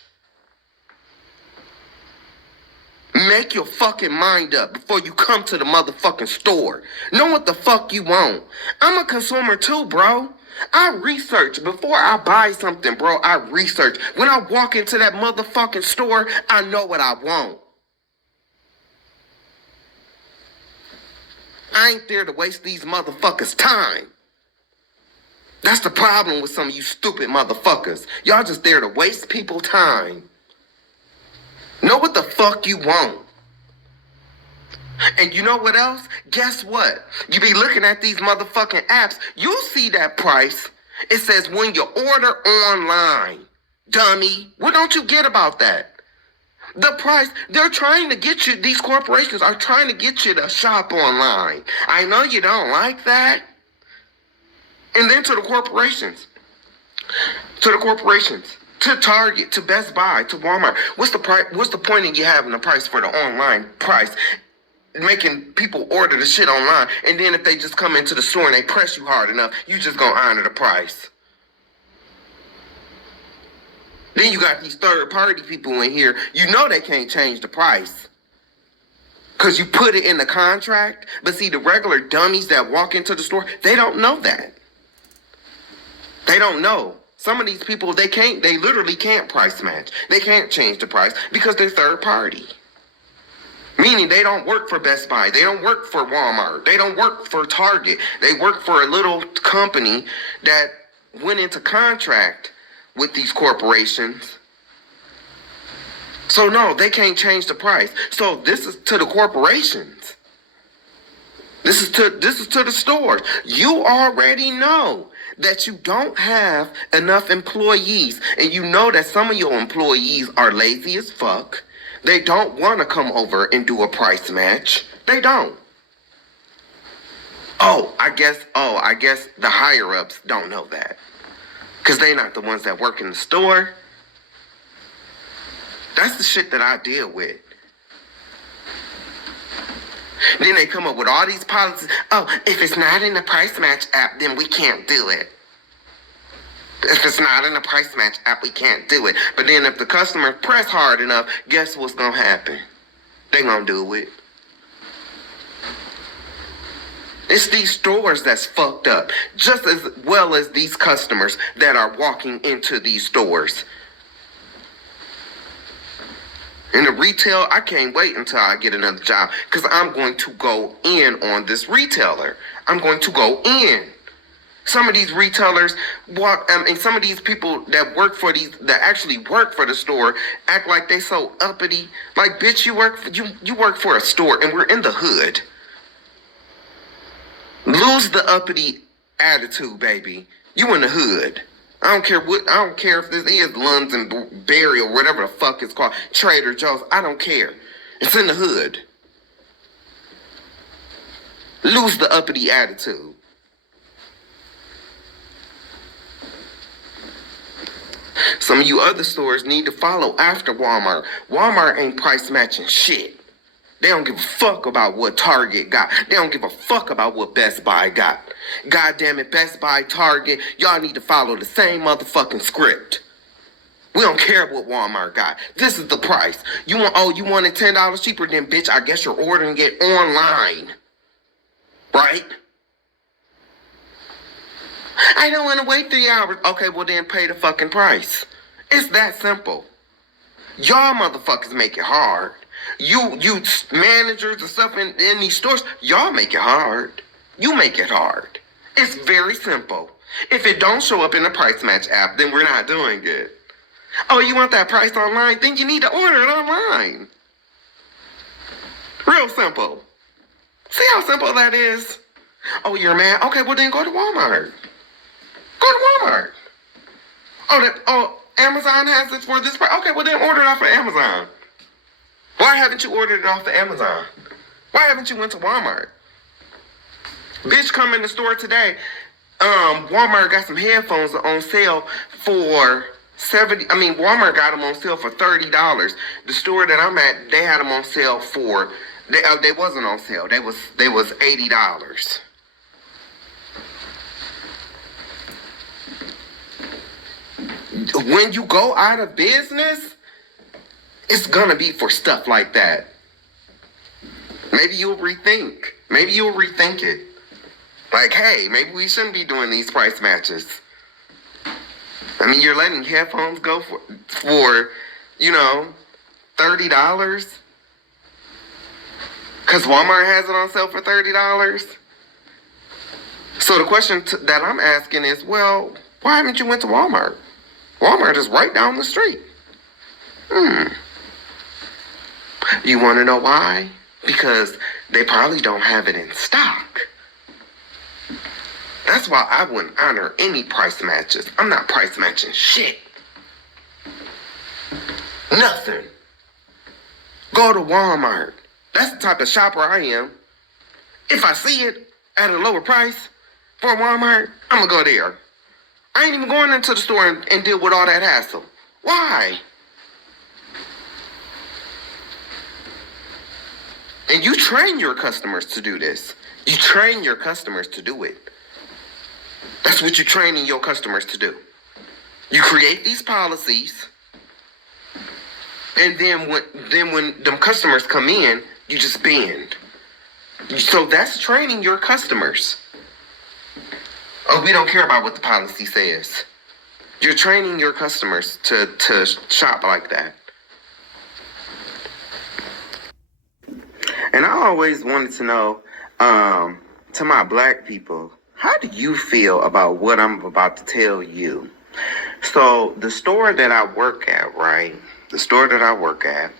Make your fucking mind up before you come to the motherfucking store. Know what the fuck you want. I'm a consumer too, bro. I research before I buy something, bro. I research. When I walk into that motherfucking store, I know what I want. I ain't there to waste these motherfuckers' time. That's the problem with some of you stupid motherfuckers. Y'all just there to waste people time. Know what the fuck you want. And you know what else? Guess what? You be looking at these motherfucking apps. You see that price. It says when you order online. Dummy. What don't you get about that? The price, they're trying to get you, these corporations are trying to get you to shop online. I know you don't like that. And then to the corporations. To Target, to Best Buy, to Walmart. What's the price? What's the point in you having a price for the online price? Making people order the shit online, and then if they just come into the store and they press you hard enough, you just gonna honor the price. Then you got these third-party people in here. You know they can't change the price. Because you put it in the contract. But see, the regular dummies that walk into the store, they don't know that. They don't know. Some of these people, they literally can't price match. They can't change the price because they're third-party. Meaning they don't work for Best Buy. They don't work for Walmart. They don't work for Target. They work for a little company that went into contract with these corporations. So no, they can't change the price. So this is to the corporations. This is to the stores. You already know that you don't have enough employees, and you know that some of your employees are lazy as fuck. They don't want to come over and do a price match. They don't. I guess the higher ups don't know that. Because they're not the ones that work in the store. That's the shit that I deal with. Then they come up with all these policies. Oh, if it's not in the price match app, then we can't do it. If it's not in the price match app, we can't do it. But then if the customer press hard enough, guess what's going to happen? They going to do it. It's these stores that's fucked up, just as well as these customers that are walking into these stores. In the retail, I can't wait until I get another job because I'm going to go in on this retailer. I'm going to go in. Some of these retailers and some of these people that actually work for the store act like they so uppity. Like, bitch, you work for a store and we're in the hood. Lose the uppity attitude, baby. You in the hood. I don't care if this is Lunds and Berry or whatever the fuck it's called. Trader Joe's. I don't care. It's in the hood. Lose the uppity attitude. Some of you other stores need to follow after Walmart. Walmart ain't price matching shit. They don't give a fuck about what Target got. They don't give a fuck about what Best Buy got. God damn it, Best Buy, Target, y'all need to follow the same motherfucking script. We don't care what Walmart got. This is the price. You want it $10 cheaper? Then bitch, I guess you're ordering it online. Right? I don't want to wait 3 hours. Okay, well then pay the fucking price. It's that simple. Y'all motherfuckers make it hard. You managers and stuff in these stores, y'all make it hard. You make it hard. It's very simple. If it don't show up in the price match app, then we're not doing it. Oh, you want that price online? Then you need to order it online. Real simple. See how simple that is? Oh, you're mad? Okay, well then go to Walmart. Go to Walmart. Amazon has it for this price. Okay, well then order it off of Amazon. Why haven't you ordered it off of Amazon? Why haven't you went to Walmart? Bitch, come in the store today. Walmart got some headphones on sale for Walmart got them on sale for $30. The store that I'm at, they had them on sale for. They wasn't on sale. They was $80. When you go out of business, it's gonna be for stuff like that. Maybe you'll rethink. Maybe you'll rethink it. Like, hey, maybe we shouldn't be doing these price matches. I mean, you're letting headphones go for $30? Because Walmart has it on sale for $30? So the question that I'm asking is, well, why haven't you went to Walmart? Walmart is right down the street. You want to know why? Because they probably don't have it in stock. That's why I wouldn't honor any price matches. I'm not price matching shit. Nothing. Go to Walmart. That's the type of shopper I am. If I see it at a lower price for Walmart, I'm going to go there. I ain't even going into the store and deal with all that hassle. Why? And you train your customers to do this. You train your customers to do it. That's what you're training your customers to do. You create these policies, and then when them customers come in, you just bend. So that's training your customers. Oh, we don't care about what the policy says. You're training your customers to shop like that. And I always wanted to know, to my black people, how do you feel about what I'm about to tell you? So the store that I work at, right? The store that I work at,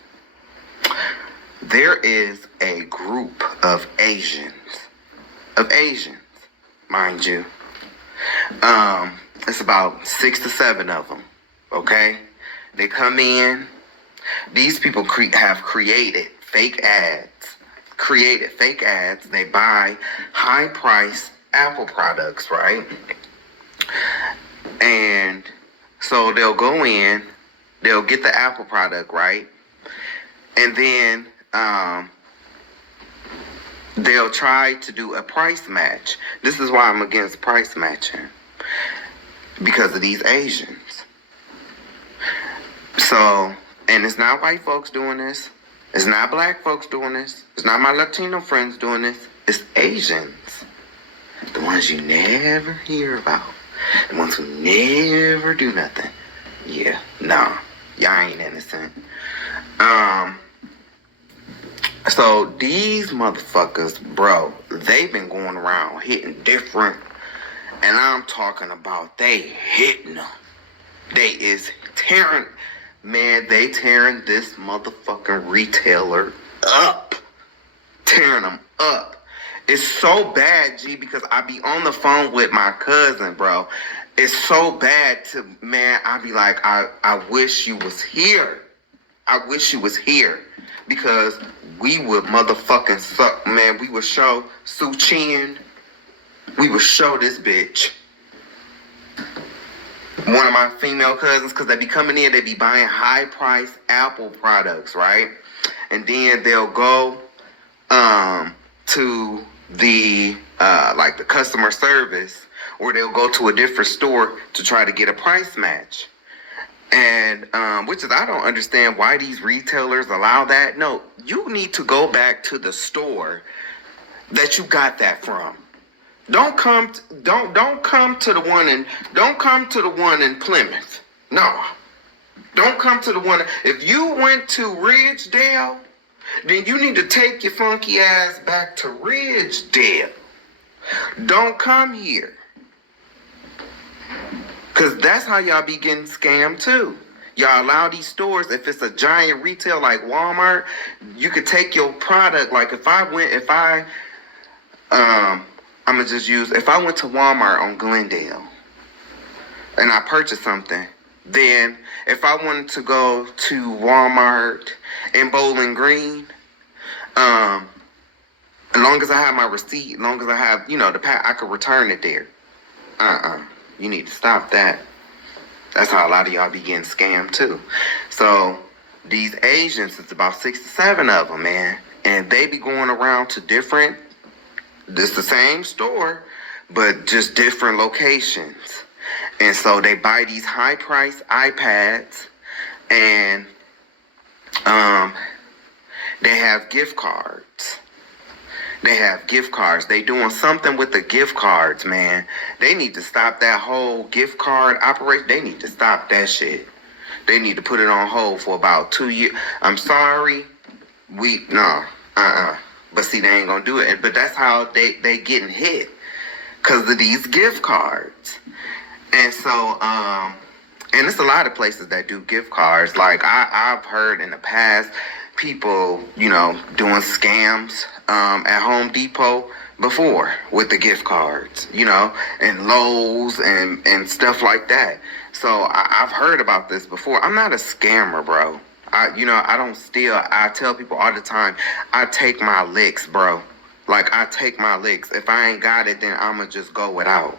there is a group of Asians, mind you. It's about 6 to 7 of them, okay? They come in. These people have created fake ads. They buy high-priced Apple products, right? And so they'll go in, they'll get the Apple product, right? And then they'll try to do a price match. This is why I'm against price matching, because of these Asians. So, and it's not white folks doing this. It's not black folks doing this. It's not my Latino friends doing this. It's Asians. The ones you never hear about. The ones who never do nothing. Yeah, nah. Y'all ain't innocent. So these motherfuckers, bro, they've been going around hitting different. And I'm talking about they hitting them. They is tearing. Man, they tearing this motherfucking retailer up. Tearing them up. It's so bad, G, because I be on the phone with my cousin, bro. It's so bad I be like, I wish you was here. I wish you was here. Because we would motherfucking suck, man. We would show Sue Chin. We would show this bitch. One of my female cousins, because they be coming in, they be buying high-priced Apple products, right? And then they'll go to the the customer service, or they'll go to a different store to try to get a price match. And which is, I don't understand why these retailers allow that. No, you need to go back to the store that you got that from. Don't come to the one in Plymouth. No. Don't come to the one. If you went to Ridgedale, then you need to take your funky ass back to Ridgedale. Don't come here. Because that's how y'all be getting scammed too. Y'all allow these stores, if it's a giant retail like Walmart, you could take your product. Like if I went to Walmart on Glendale and I purchased something, then if I wanted to go to Walmart in Bowling Green, as long as I have my receipt, as long as I have, the I could return it there. You need to stop that. That's how a lot of y'all be getting scammed too. So these agents, it's about 6 to 7 of them, man. And they be going around to it's the same store, but just different locations. And so they buy these high-priced iPads, and they have gift cards. They doing something with the gift cards, man. They need to stop that whole gift card operation. They need to stop that shit. They need to put it on hold for about 2 years. I'm sorry. But see, they ain't gonna do it. But that's how they getting hit, because of these gift cards. And so, and it's a lot of places that do gift cards. Like I've heard in the past, people, doing scams at Home Depot before with the gift cards, and Lowe's and stuff like that. So I've heard about this before. I'm not a scammer, bro. I don't steal. I tell people all the time, I take my licks, bro. Like, I take my licks. If I ain't got it, then I'ma just go without.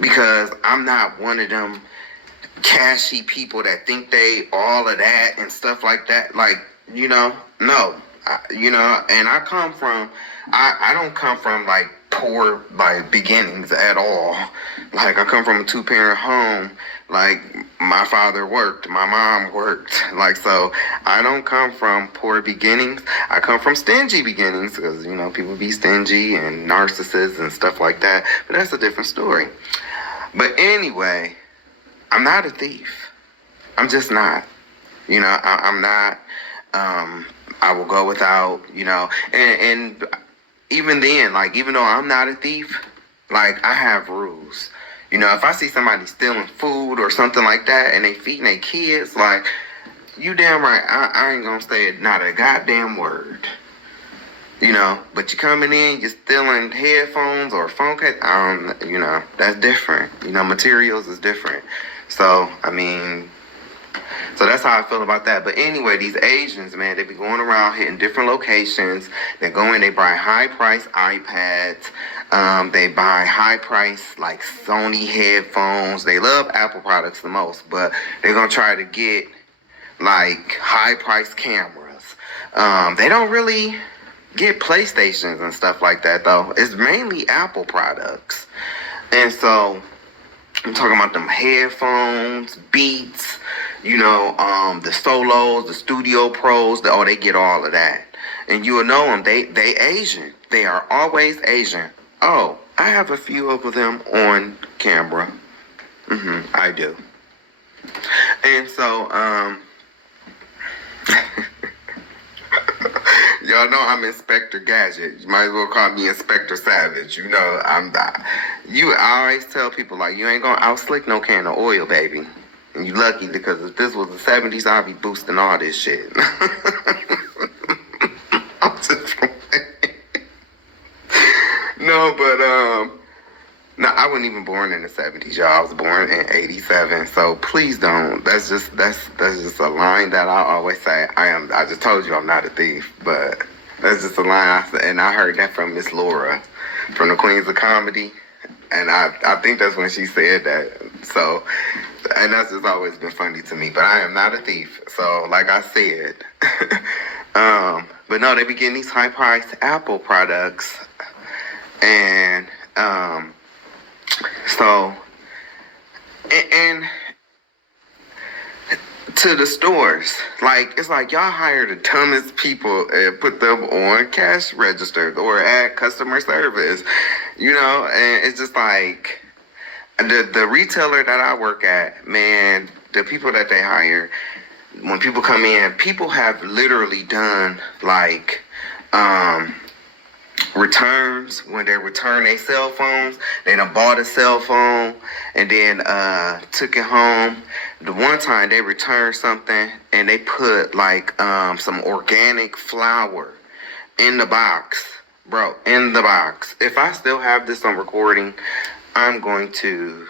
Because I'm not one of them cashy people that think they all of that and stuff like that. Like, no. And I don't come from, like, poor, like, beginnings at all. Like, I come from a 2-parent home. Like, my father worked, my mom worked. Like, so I don't come from poor beginnings. I come from stingy beginnings because, people be stingy and narcissists and stuff like that. But that's a different story. But anyway, I'm not a thief. I'm just not. I'm not. I will go without, and even then, like, even though I'm not a thief, like, I have rules. If I see somebody stealing food or something like that and they feeding their kids, like, you damn right, I ain't gonna say not a goddamn word. But you coming in, you're stealing headphones or phone case, that's different. Materials is different. So, so that's how I feel about that. But anyway, these Asians, man, they be going around hitting different locations. They go in, they buy high-priced iPads. They buy high-priced, like, Sony headphones. They love Apple products the most, but they're going to try to get, like, high-priced cameras. They don't really get PlayStations and stuff like that, though. It's mainly Apple products. And so I'm talking about them headphones, Beats, the Solos, the Studio Pros. They get all of that. And you will know them. They Asian. They are always Asian. Oh, I have a few of them on camera. I do. And so, y'all know I'm Inspector Gadget. You might as well call me Inspector Savage. I'm not. I always tell people, like, you ain't gonna outslick no can of oil, baby. And you lucky, because if this was the 70s, I'd be boosting all this shit. I'm just No, but no, I wasn't even born in the 70s, y'all. I was born in 87. So please don't. That's just a line that I always say. I just told you I'm not a thief, but that's just a line I said, and I heard that from Miss Laura from the Queens of Comedy. And I think that's when she said that. So, and that's just always been funny to me. But I am not a thief. So, like I said, but no, they be getting these high-priced Apple products. And so, and to the stores, like, it's like y'all hire the dumbest people and put them on cash registers or at customer service, and it's just like the retailer that I work at, man, the people that they hire, when people come in, people have literally done, like, returns. When they return their cell phones, they done bought a cell phone and then took it home. The one time they returned something and they put, like, some organic flour in the box, bro, in the box. If I still have this on recording, I'm going to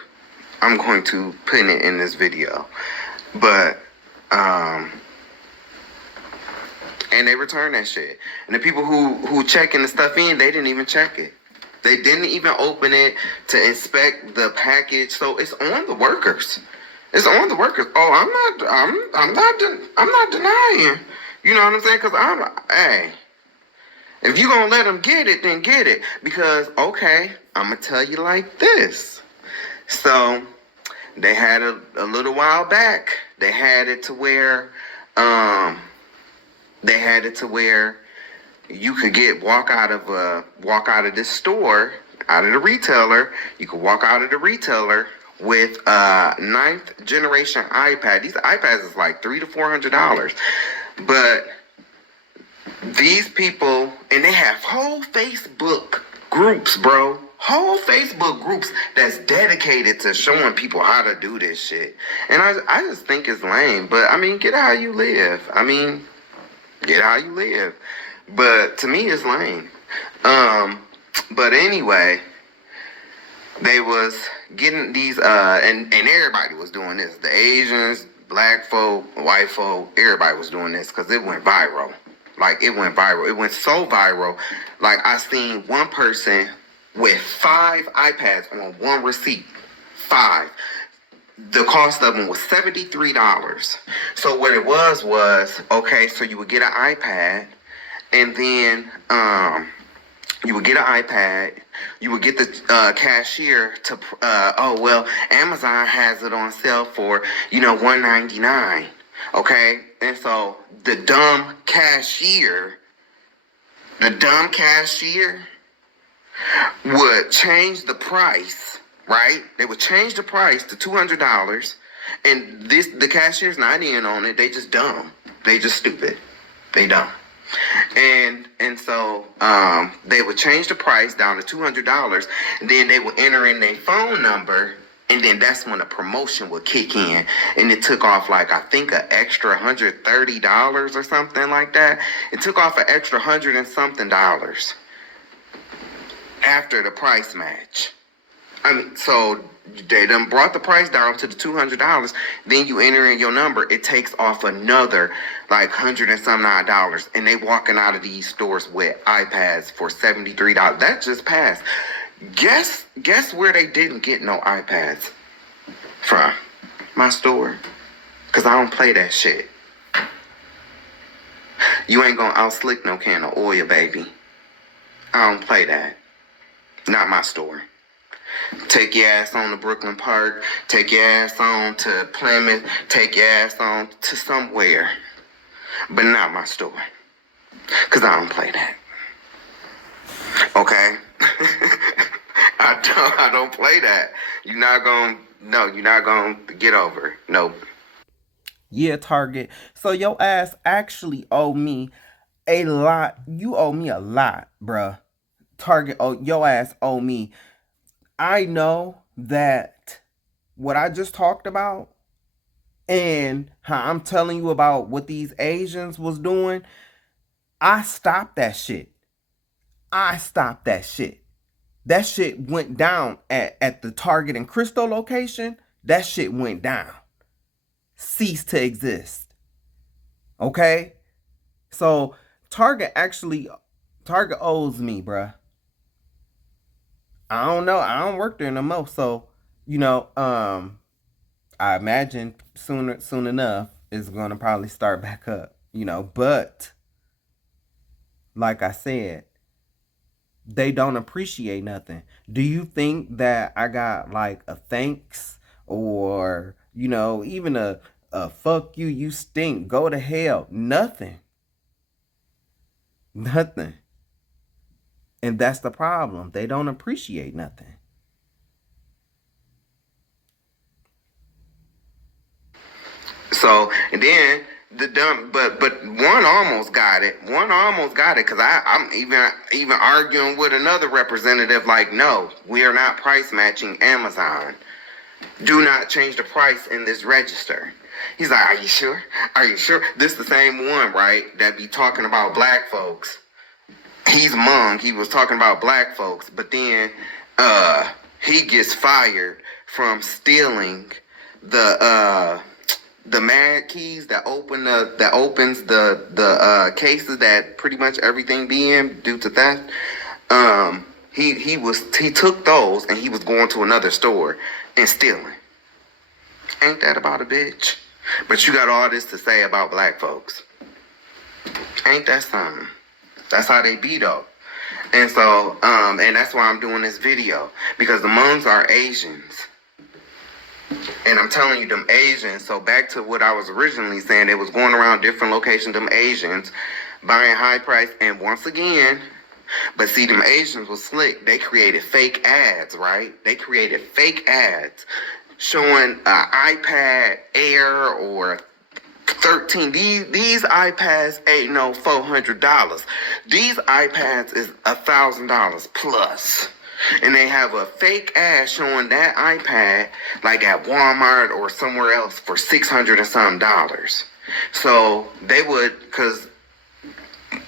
put it in this video. But and they returned that shit. And the people who checking the stuff in, they didn't even check it. They didn't even open it to inspect the package, so it's on the workers. It's on the workers. Oh, I'm not denying. You know what I'm saying? Because hey, if you gonna let them get it, then get it. Because okay, I'm gonna tell you like this. So they had a little while back. They had it to where, you could walk out of this store, out of the retailer. You could walk out of the retailer with a 9th generation iPad. These iPads is like $300 to $400, but these people, and they have whole Facebook groups, bro. Whole Facebook groups that's dedicated to showing people how to do this shit. And I just think it's lame. But I mean, get how you live. But to me, it's lame. But anyway, they was getting these, and everybody was doing this. The Asians, black folk, white folk, everybody was doing this because it went viral. Like, it went viral. It went so viral. Like, I seen one person with 5 iPads on one receipt. 5. The cost of them was $73. So what it was, okay, so you would get an iPad, and then you would get the cashier to, Amazon has it on sale for, $199. Okay? And so the dumb cashier would change the price, right? They would change the price to $200, and the cashier's not in on it. They just dumb. They just stupid. They dumb. And so they would change the price down to $200, and then they would enter in their phone number, and then that's when a promotion would kick in, and it took off like, I think, an extra $130 or something like that. It took off an extra $100 and something after the price match. I mean, so they done brought the price down to the $200. Then you enter in your number, it takes off another like $100 and some odd dollars, and they walking out of these stores with iPads for $73. That just passed. Guess where they didn't get no iPads from? My store. Cause I don't play that shit. You ain't gonna outslick no can of oil, baby. I don't play that. Not my store. Take your ass on to Brooklyn Park. Take your ass on to Plymouth. Take your ass on to somewhere. But not my store. Cause I don't play that. Okay? I don't play that. You're not gonna get over. Nope. Yeah, Target. So your ass actually owe me a lot. You owe me a lot, bruh. Target, your ass owe me. I know that what I just talked about and how I'm telling you about what these Asians was doing, I stopped that shit. That shit went down at the Target and Crystal location. That shit went down. Ceased to exist. Okay? So Target owes me, bruh. I don't know. I don't work there no more. So, I imagine soon enough it's gonna probably start back up, but like I said, they don't appreciate nothing. Do you think that I got like a thanks or, even a fuck you, you stink, go to hell? Nothing. And that's the problem. They don't appreciate nothing. So, and then the dumb, but one almost got it. Because I'm even arguing with another representative. Like, no, we are not price matching Amazon. Do not change the price in this register. He's like, are you sure? This the same one, right? That be talking about black folks. He's Hmong. He was talking about black folks, but then he gets fired from stealing the mad keys that opens the cases that pretty much everything be in due to theft. he took those and he was going to another store and stealing. Ain't that about a bitch? But you got all this to say about black folks. Ain't that something? That's how they be though. And so, and that's why I'm doing this video. Because amongst our Asians, and I'm telling you, them Asians, so back to what I was originally saying, they was going around different locations, them Asians, buying high price, and once again, but see, them Asians was slick. They created fake ads, right? They created fake ads showing an iPad Air or 13. These iPads ain't no $400. These iPads is $1,000 plus. And they have a fake ad showing that iPad like at Walmart or somewhere else for $600 and some dollars. So they would, because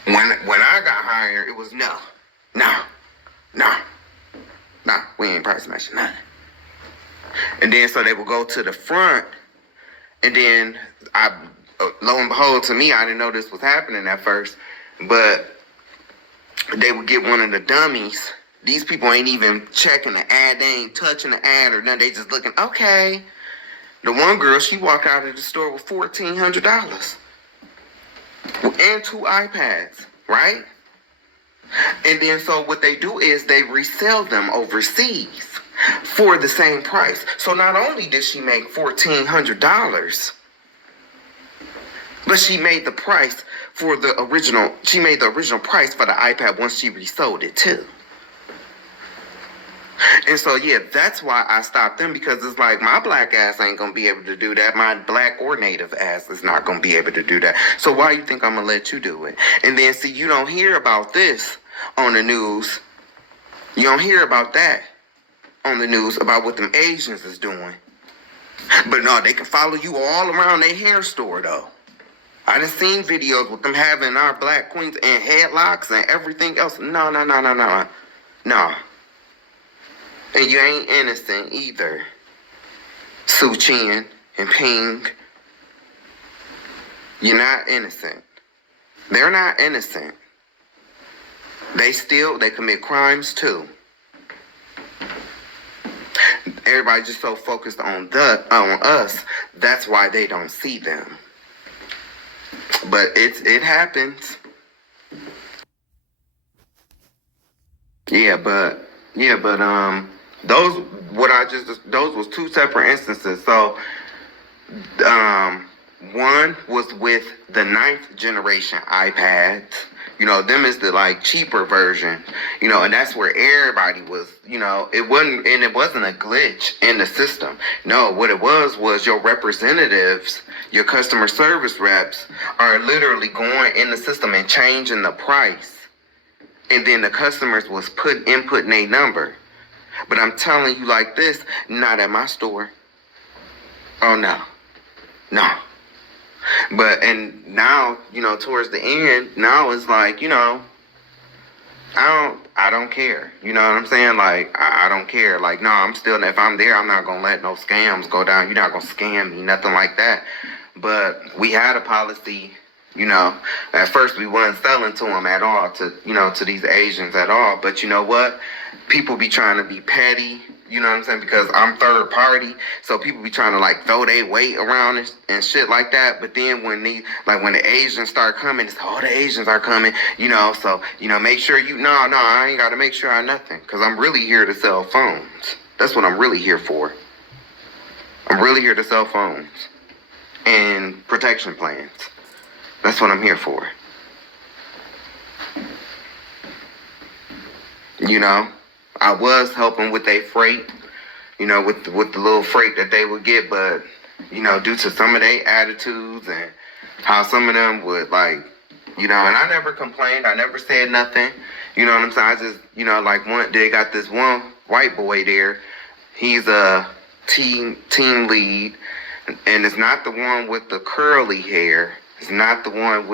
when I got hired, it was no, we ain't price matching nothing. And then so they would go to the front, and then lo and behold, to me, I didn't know this was happening at first, but they would get one of the dummies. These people ain't even checking the ad, they ain't touching the ad or nothing, they just looking, okay. The one girl, she walked out of the store with $1,400 and 2 iPads, right? And then so what they do is they resell them overseas for the same price. So not only did she make $1,400, but she made the price for the original, she made the original price for the iPad once she resold it too. And so, yeah, that's why I stopped them, because it's like my black ass ain't going to be able to do that. My black or native ass is not going to be able to do that. So why you think I'm going to let you do it? And then, see, you don't hear about this on the news. You don't hear about that on the news, about what them Asians is doing. But no, they can follow you all around their hair store, though. I done seen videos with them having our black queens in headlocks and everything else. No. And you ain't innocent either. Su Chin and Ping. You're not innocent. They're not innocent. They commit crimes too. Everybody just so focused on us, that's why they don't see them. But it happens. Those was 2 separate instances. So one was with the 9th generation iPads. You know, them is the like cheaper version, you know, and that's where everybody was, you know, it wasn't a glitch in the system. No, what it was your representatives, your customer service reps are literally going in the system and changing the price. And then the customers was inputting a number. But I'm telling you like this, not at my store. Oh, no. But, and now, you know, towards the end, now it's like, you know, I don't care. You know what I'm saying? Like, I don't care. Like, no, if I'm there, I'm not going to let no scams go down. You're not going to scam me, nothing like that. But we had a policy, you know, at first we weren't selling to them at all, to these Asians at all. But you know what? People be trying to be petty, you know what I'm saying? Because I'm third party, so people be trying to like throw their weight around and shit like that. But then when the Asians start coming, it's all the Asians are coming, you know. So you know, make sure I ain't got to make sure I nothing, because I'm really here to sell phones. That's what I'm really here for. I'm really here to sell phones and protection plans. That's what I'm here for. You know, I was helping with their freight, you know, with the little freight that they would get, but, you know, due to some of their attitudes and how some of them would, like, you know, and I never complained, I never said nothing, you know what I'm saying? I just, you know, like, they got this one white boy there, he's a team lead, and it's not the one with the curly hair, it's not the one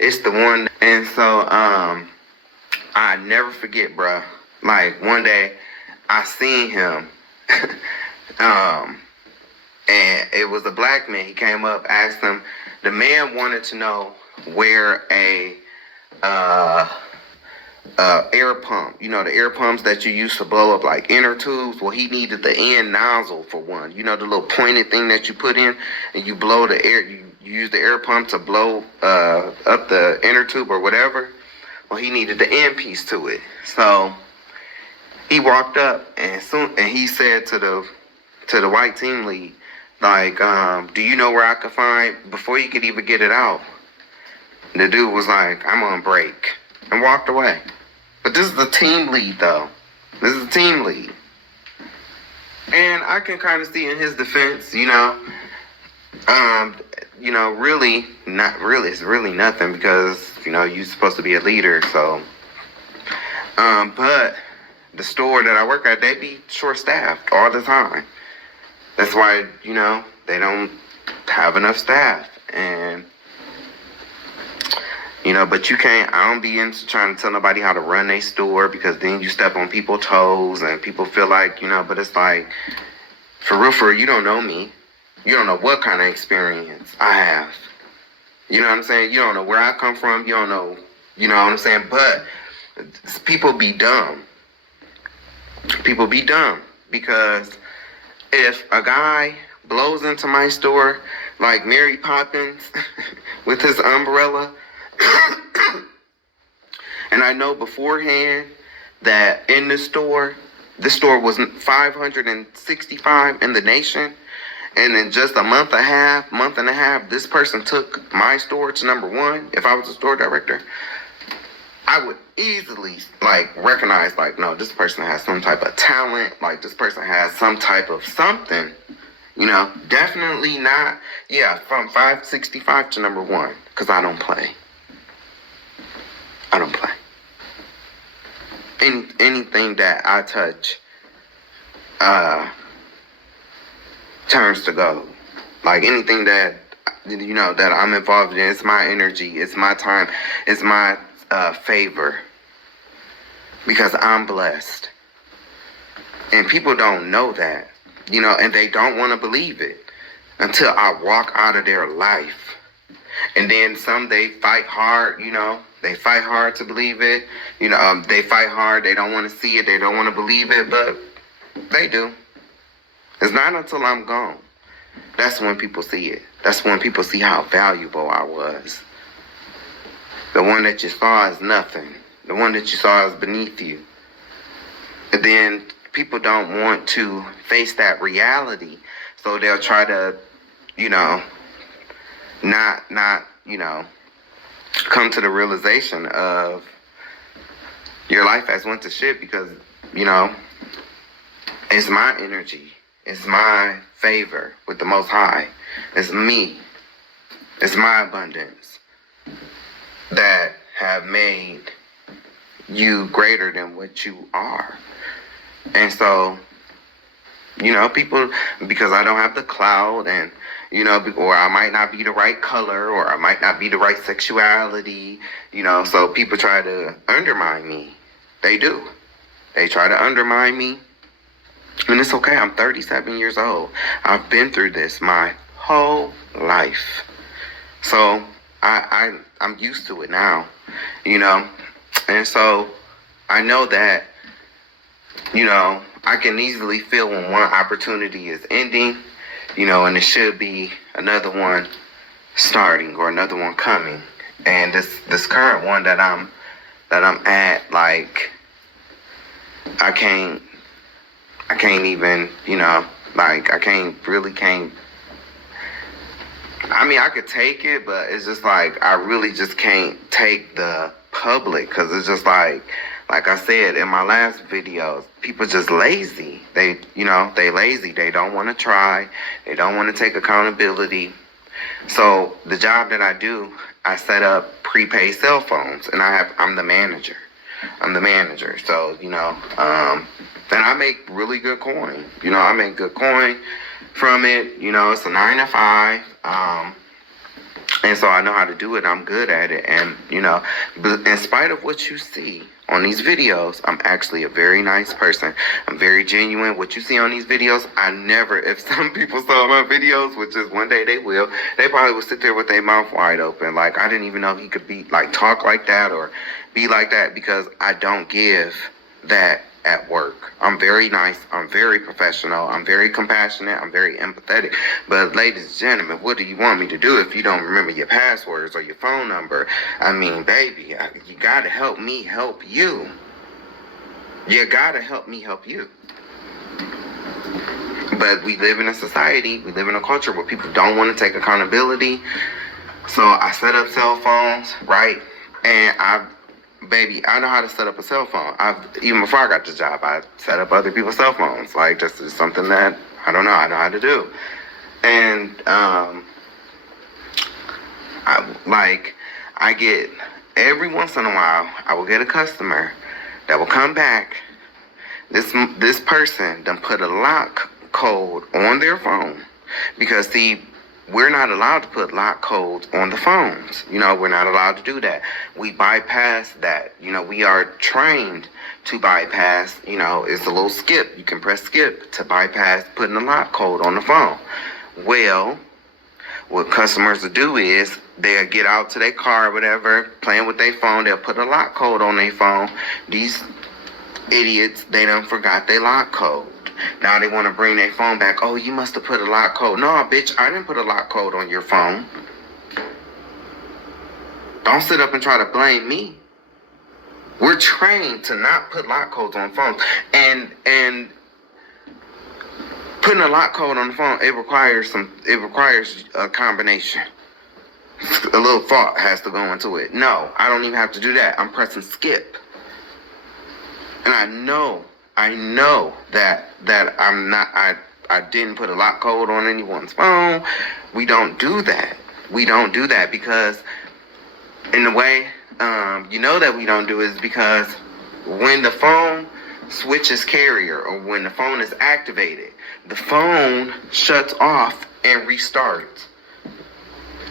it's the one, and so, I never forget, bruh. Like, one day, I seen him, and it was a black man. He came up, asked him, the man wanted to know where a air pump. You know, the air pumps that you use to blow up like inner tubes. Well, he needed the end nozzle for one. You know, the little pointed thing that you put in and you blow the air. You use the air pump to blow up the inner tube or whatever. Well, he needed the end piece to it. So he walked up and he said to the white team lead, like, do you know where I could find, before you could even get it out, the dude was like, I'm on break, and walked away. But this is the team lead, though. This is the team lead. And I can kind of see in his defense, really, not really, it's really nothing because, you're supposed to be a leader, so. But the store that I work at, they be short-staffed all the time. That's why, they don't have enough staff. And, but I don't be into trying to tell nobody how to run their store because then you step on people's toes and people feel like, but it's like, for real, you don't know me. You don't know what kind of experience I have. You know what I'm saying? You don't know where I come from. You don't know, what I'm saying? But people be dumb. People be dumb because if a guy blows into my store like Mary Poppins with his umbrella, and I know beforehand that in this store was 565 in the nation, and in just a month and a half, this person took my store to number one. If I was a store director, I would easily recognize no, this person has some type of talent, this person has some type of something, definitely not, from 565 to number one, because I don't play. Anything that I touch, turns to gold. Anything that, that I'm involved in, it's my energy, it's my time, it's my favor, because I'm blessed. And people don't know that, and they don't want to believe it until I walk out of their life. And then some, they fight hard, they fight hard to believe it, they fight hard, they don't want to see it, they don't want to believe it, but they do. It's not until I'm gone. That's when people see it. That's when people see how valuable I was. The one that you saw is nothing. The one that you saw is beneath you. And then people don't want to face that reality. So they'll try to, not come to the realization of your life has went to shit because, it's my energy. It's my favor with the Most High. It's me. It's my abundance that have made you greater than what you are. And so, people, because I don't have the clout and, or I might not be the right color or I might not be the right sexuality, so people try to undermine me. They do. They try to undermine me. And it's okay. I'm 37 years old. I've been through this my whole life. So I'm used to it now, And so I know that, I can easily feel when one opportunity is ending, and it should be another one starting or another one coming. And this current one that I'm at, I can't even, I can't. I mean, I could take it, but it's just I really just can't take the public because it's just like I said in my last videos, people just lazy. They lazy. They don't want to try. They don't want to take accountability. So the job that I do, I set up prepaid cell phones, and I'm the manager. So, and I make really good coin. I make good coin from it. It's a 9 to 5. And so I know how to do it. I'm good at it. And, you know, but in spite of what you see on these videos, I'm actually a very nice person. I'm very genuine. What you see on these videos, I never, if some people saw my videos, which is one day they will, they probably will sit there with their mouth wide open. Like, I didn't even know he could be, like, talk like that or be like that, because I don't give that at work. I'm very nice. I'm very professional. I'm very compassionate. I'm very empathetic. But ladies and gentlemen, what do you want me to do if you don't remember your passwords or your phone number? I mean, baby, you gotta help me help you. You gotta help me help you. But we live in a society, we live in a culture where people don't want to take accountability. So I set up cell phones, right? And I know how to set up a cell phone. Even before I got the job, I set up other people's cell phones. Like, this is something that I know how to do. And I get, every once in a while, I will get a customer that will come back. This person done put a lock code on their phone, because see, we're not allowed to put lock codes on the phones. You know, we're not allowed to do that. We bypass that. You know, we are trained to bypass, you know, it's a little skip. You can press skip to bypass putting a lock code on the phone. Well, what customers will do is they'll get out to their car or whatever, playing with their phone. They'll put a lock code on their phone. These idiots, they done forgot their lock code. Now they want to bring their phone back. Oh, you must have put a lock code. No, bitch, I didn't put a lock code on your phone. Don't sit up and try to blame me. We're trained to not put lock codes on phones. And putting a lock code on the phone, it requires a combination. A little thought has to go into it. No, I don't even have to do that. I'm pressing skip. And I know that I didn't put a lock code on anyone's phone. We don't do that. We don't do that because, in the way, you know that we don't do it is because when the phone switches carrier or when the phone is activated, the phone shuts off and restarts.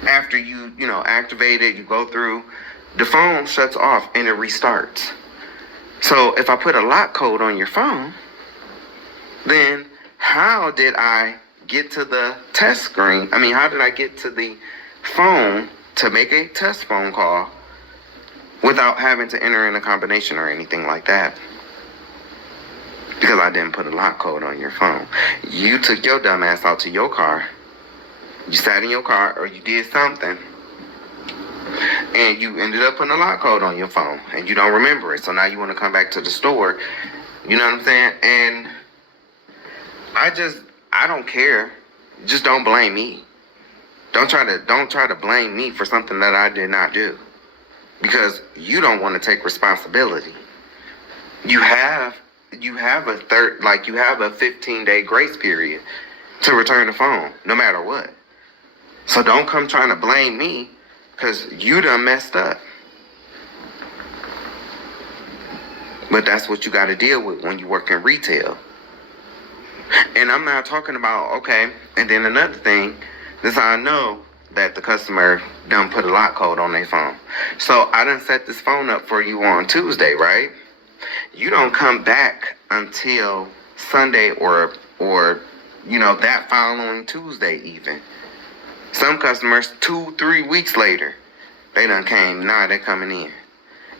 After you activate it, you go through, the phone shuts off and it restarts. So if I put a lock code on your phone, then how did I get to the test screen? I mean, how did I get to the phone to make a test phone call without having to enter in a combination or anything like that? Because I didn't put a lock code on your phone. You took your dumb ass out to your car. You sat in your car or you did something. And you ended up putting a lock code on your phone and you don't remember it. So now you want to come back to the store. You know what I'm saying? And I don't care. Just don't blame me. Don't try to blame me for something that I did not do. Because you don't want to take responsibility. You have a 15-day grace period to return the phone, no matter what. So don't come trying to blame me, because you done messed up. But that's what you got to deal with when you work in retail. And I'm not talking about, okay, and then another thing, this is how I know that the customer done put a lock code on their phone. So I done set this phone up for you on Tuesday, right? You don't come back until Sunday or that following Tuesday even. Some customers 2-3 weeks later, they done came. Nah, they're coming in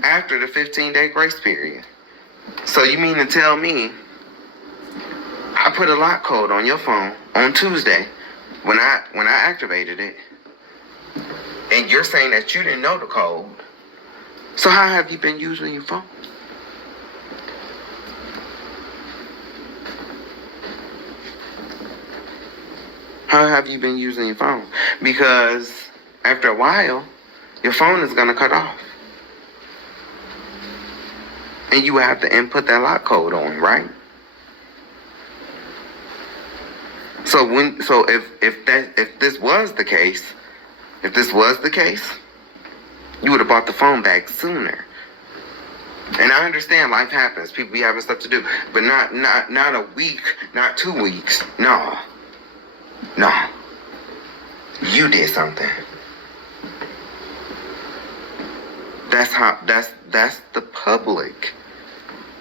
after the 15-day grace period. So you mean to tell me I put a lock code on your phone on Tuesday when I activated it, and you're saying that you didn't know the code? So how have you been using your phone? How have you been using your phone? Because after a while, your phone is going to cut off. And you have to input that lock code on, right? So if this was the case, you would have bought the phone back sooner. And I understand life happens. People be having stuff to do. But not a week, not 2 weeks. No. You did something. That's the public.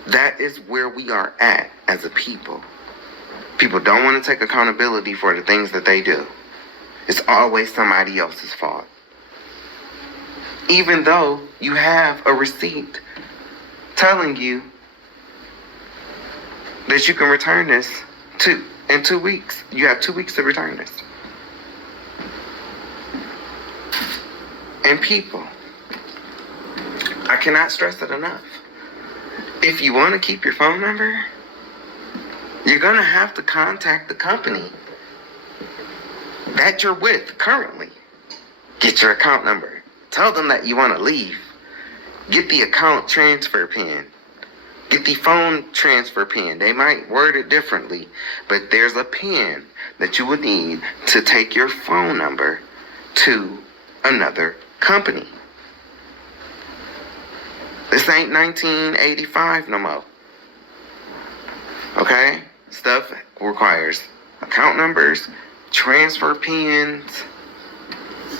That is where we are at as a people. People don't want to take accountability for the things that they do. It's always somebody else's fault. Even though you have a receipt telling you that you can return this in 2 weeks. You have 2 weeks to return this. And people, I cannot stress it enough. If you want to keep your phone number, you're going to have to contact the company that you're with currently. Get your account number. Tell them that you want to leave. Get the account transfer pin. Get the phone transfer pin. They might word it differently, but there's a pin that you would need to take your phone number to another company. This ain't 1985 no more. Okay? Stuff requires account numbers, transfer pins.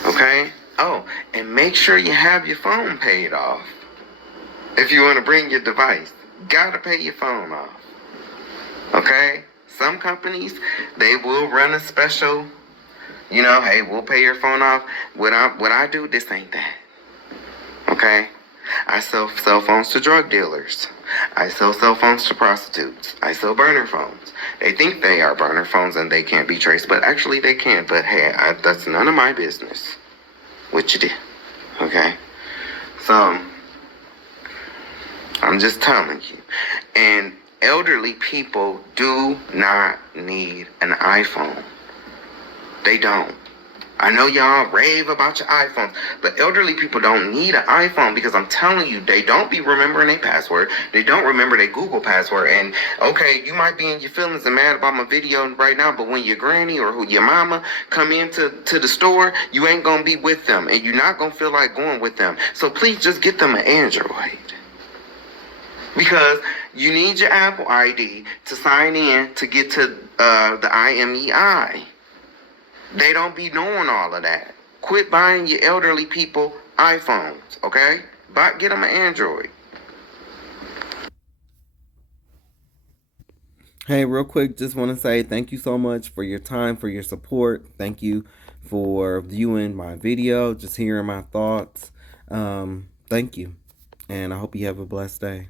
Okay? Oh, and make sure you have your phone paid off. If you want to bring your device, gotta pay your phone off. Okay? Some companies, they will run a special, hey, we'll pay your phone off. What I do, this ain't that. Okay? I sell cell phones to drug dealers. I sell cell phones to prostitutes. I sell burner phones. They think they are burner phones and they can't be traced, but actually they can. But hey, that's none of my business what you did. Okay? So, I'm just telling you. And elderly people do not need an iPhone. They don't. I know y'all rave about your iPhones, but elderly people don't need an iPhone because I'm telling you, they don't be remembering their password. They don't remember their Google password. And okay, you might be in your feelings and mad about my video right now, but when your granny or your mama come into the store, you ain't gonna be with them and you're not gonna feel like going with them. So please just get them an Android. Because you need your Apple ID to sign in to get to the IMEI. They don't be knowing all of that. Quit buying your elderly people iPhones, okay? Get them an Android. Hey, real quick, just want to say thank you so much for your time, for your support. Thank you for viewing my video, just hearing my thoughts. Thank you. And I hope you have a blessed day.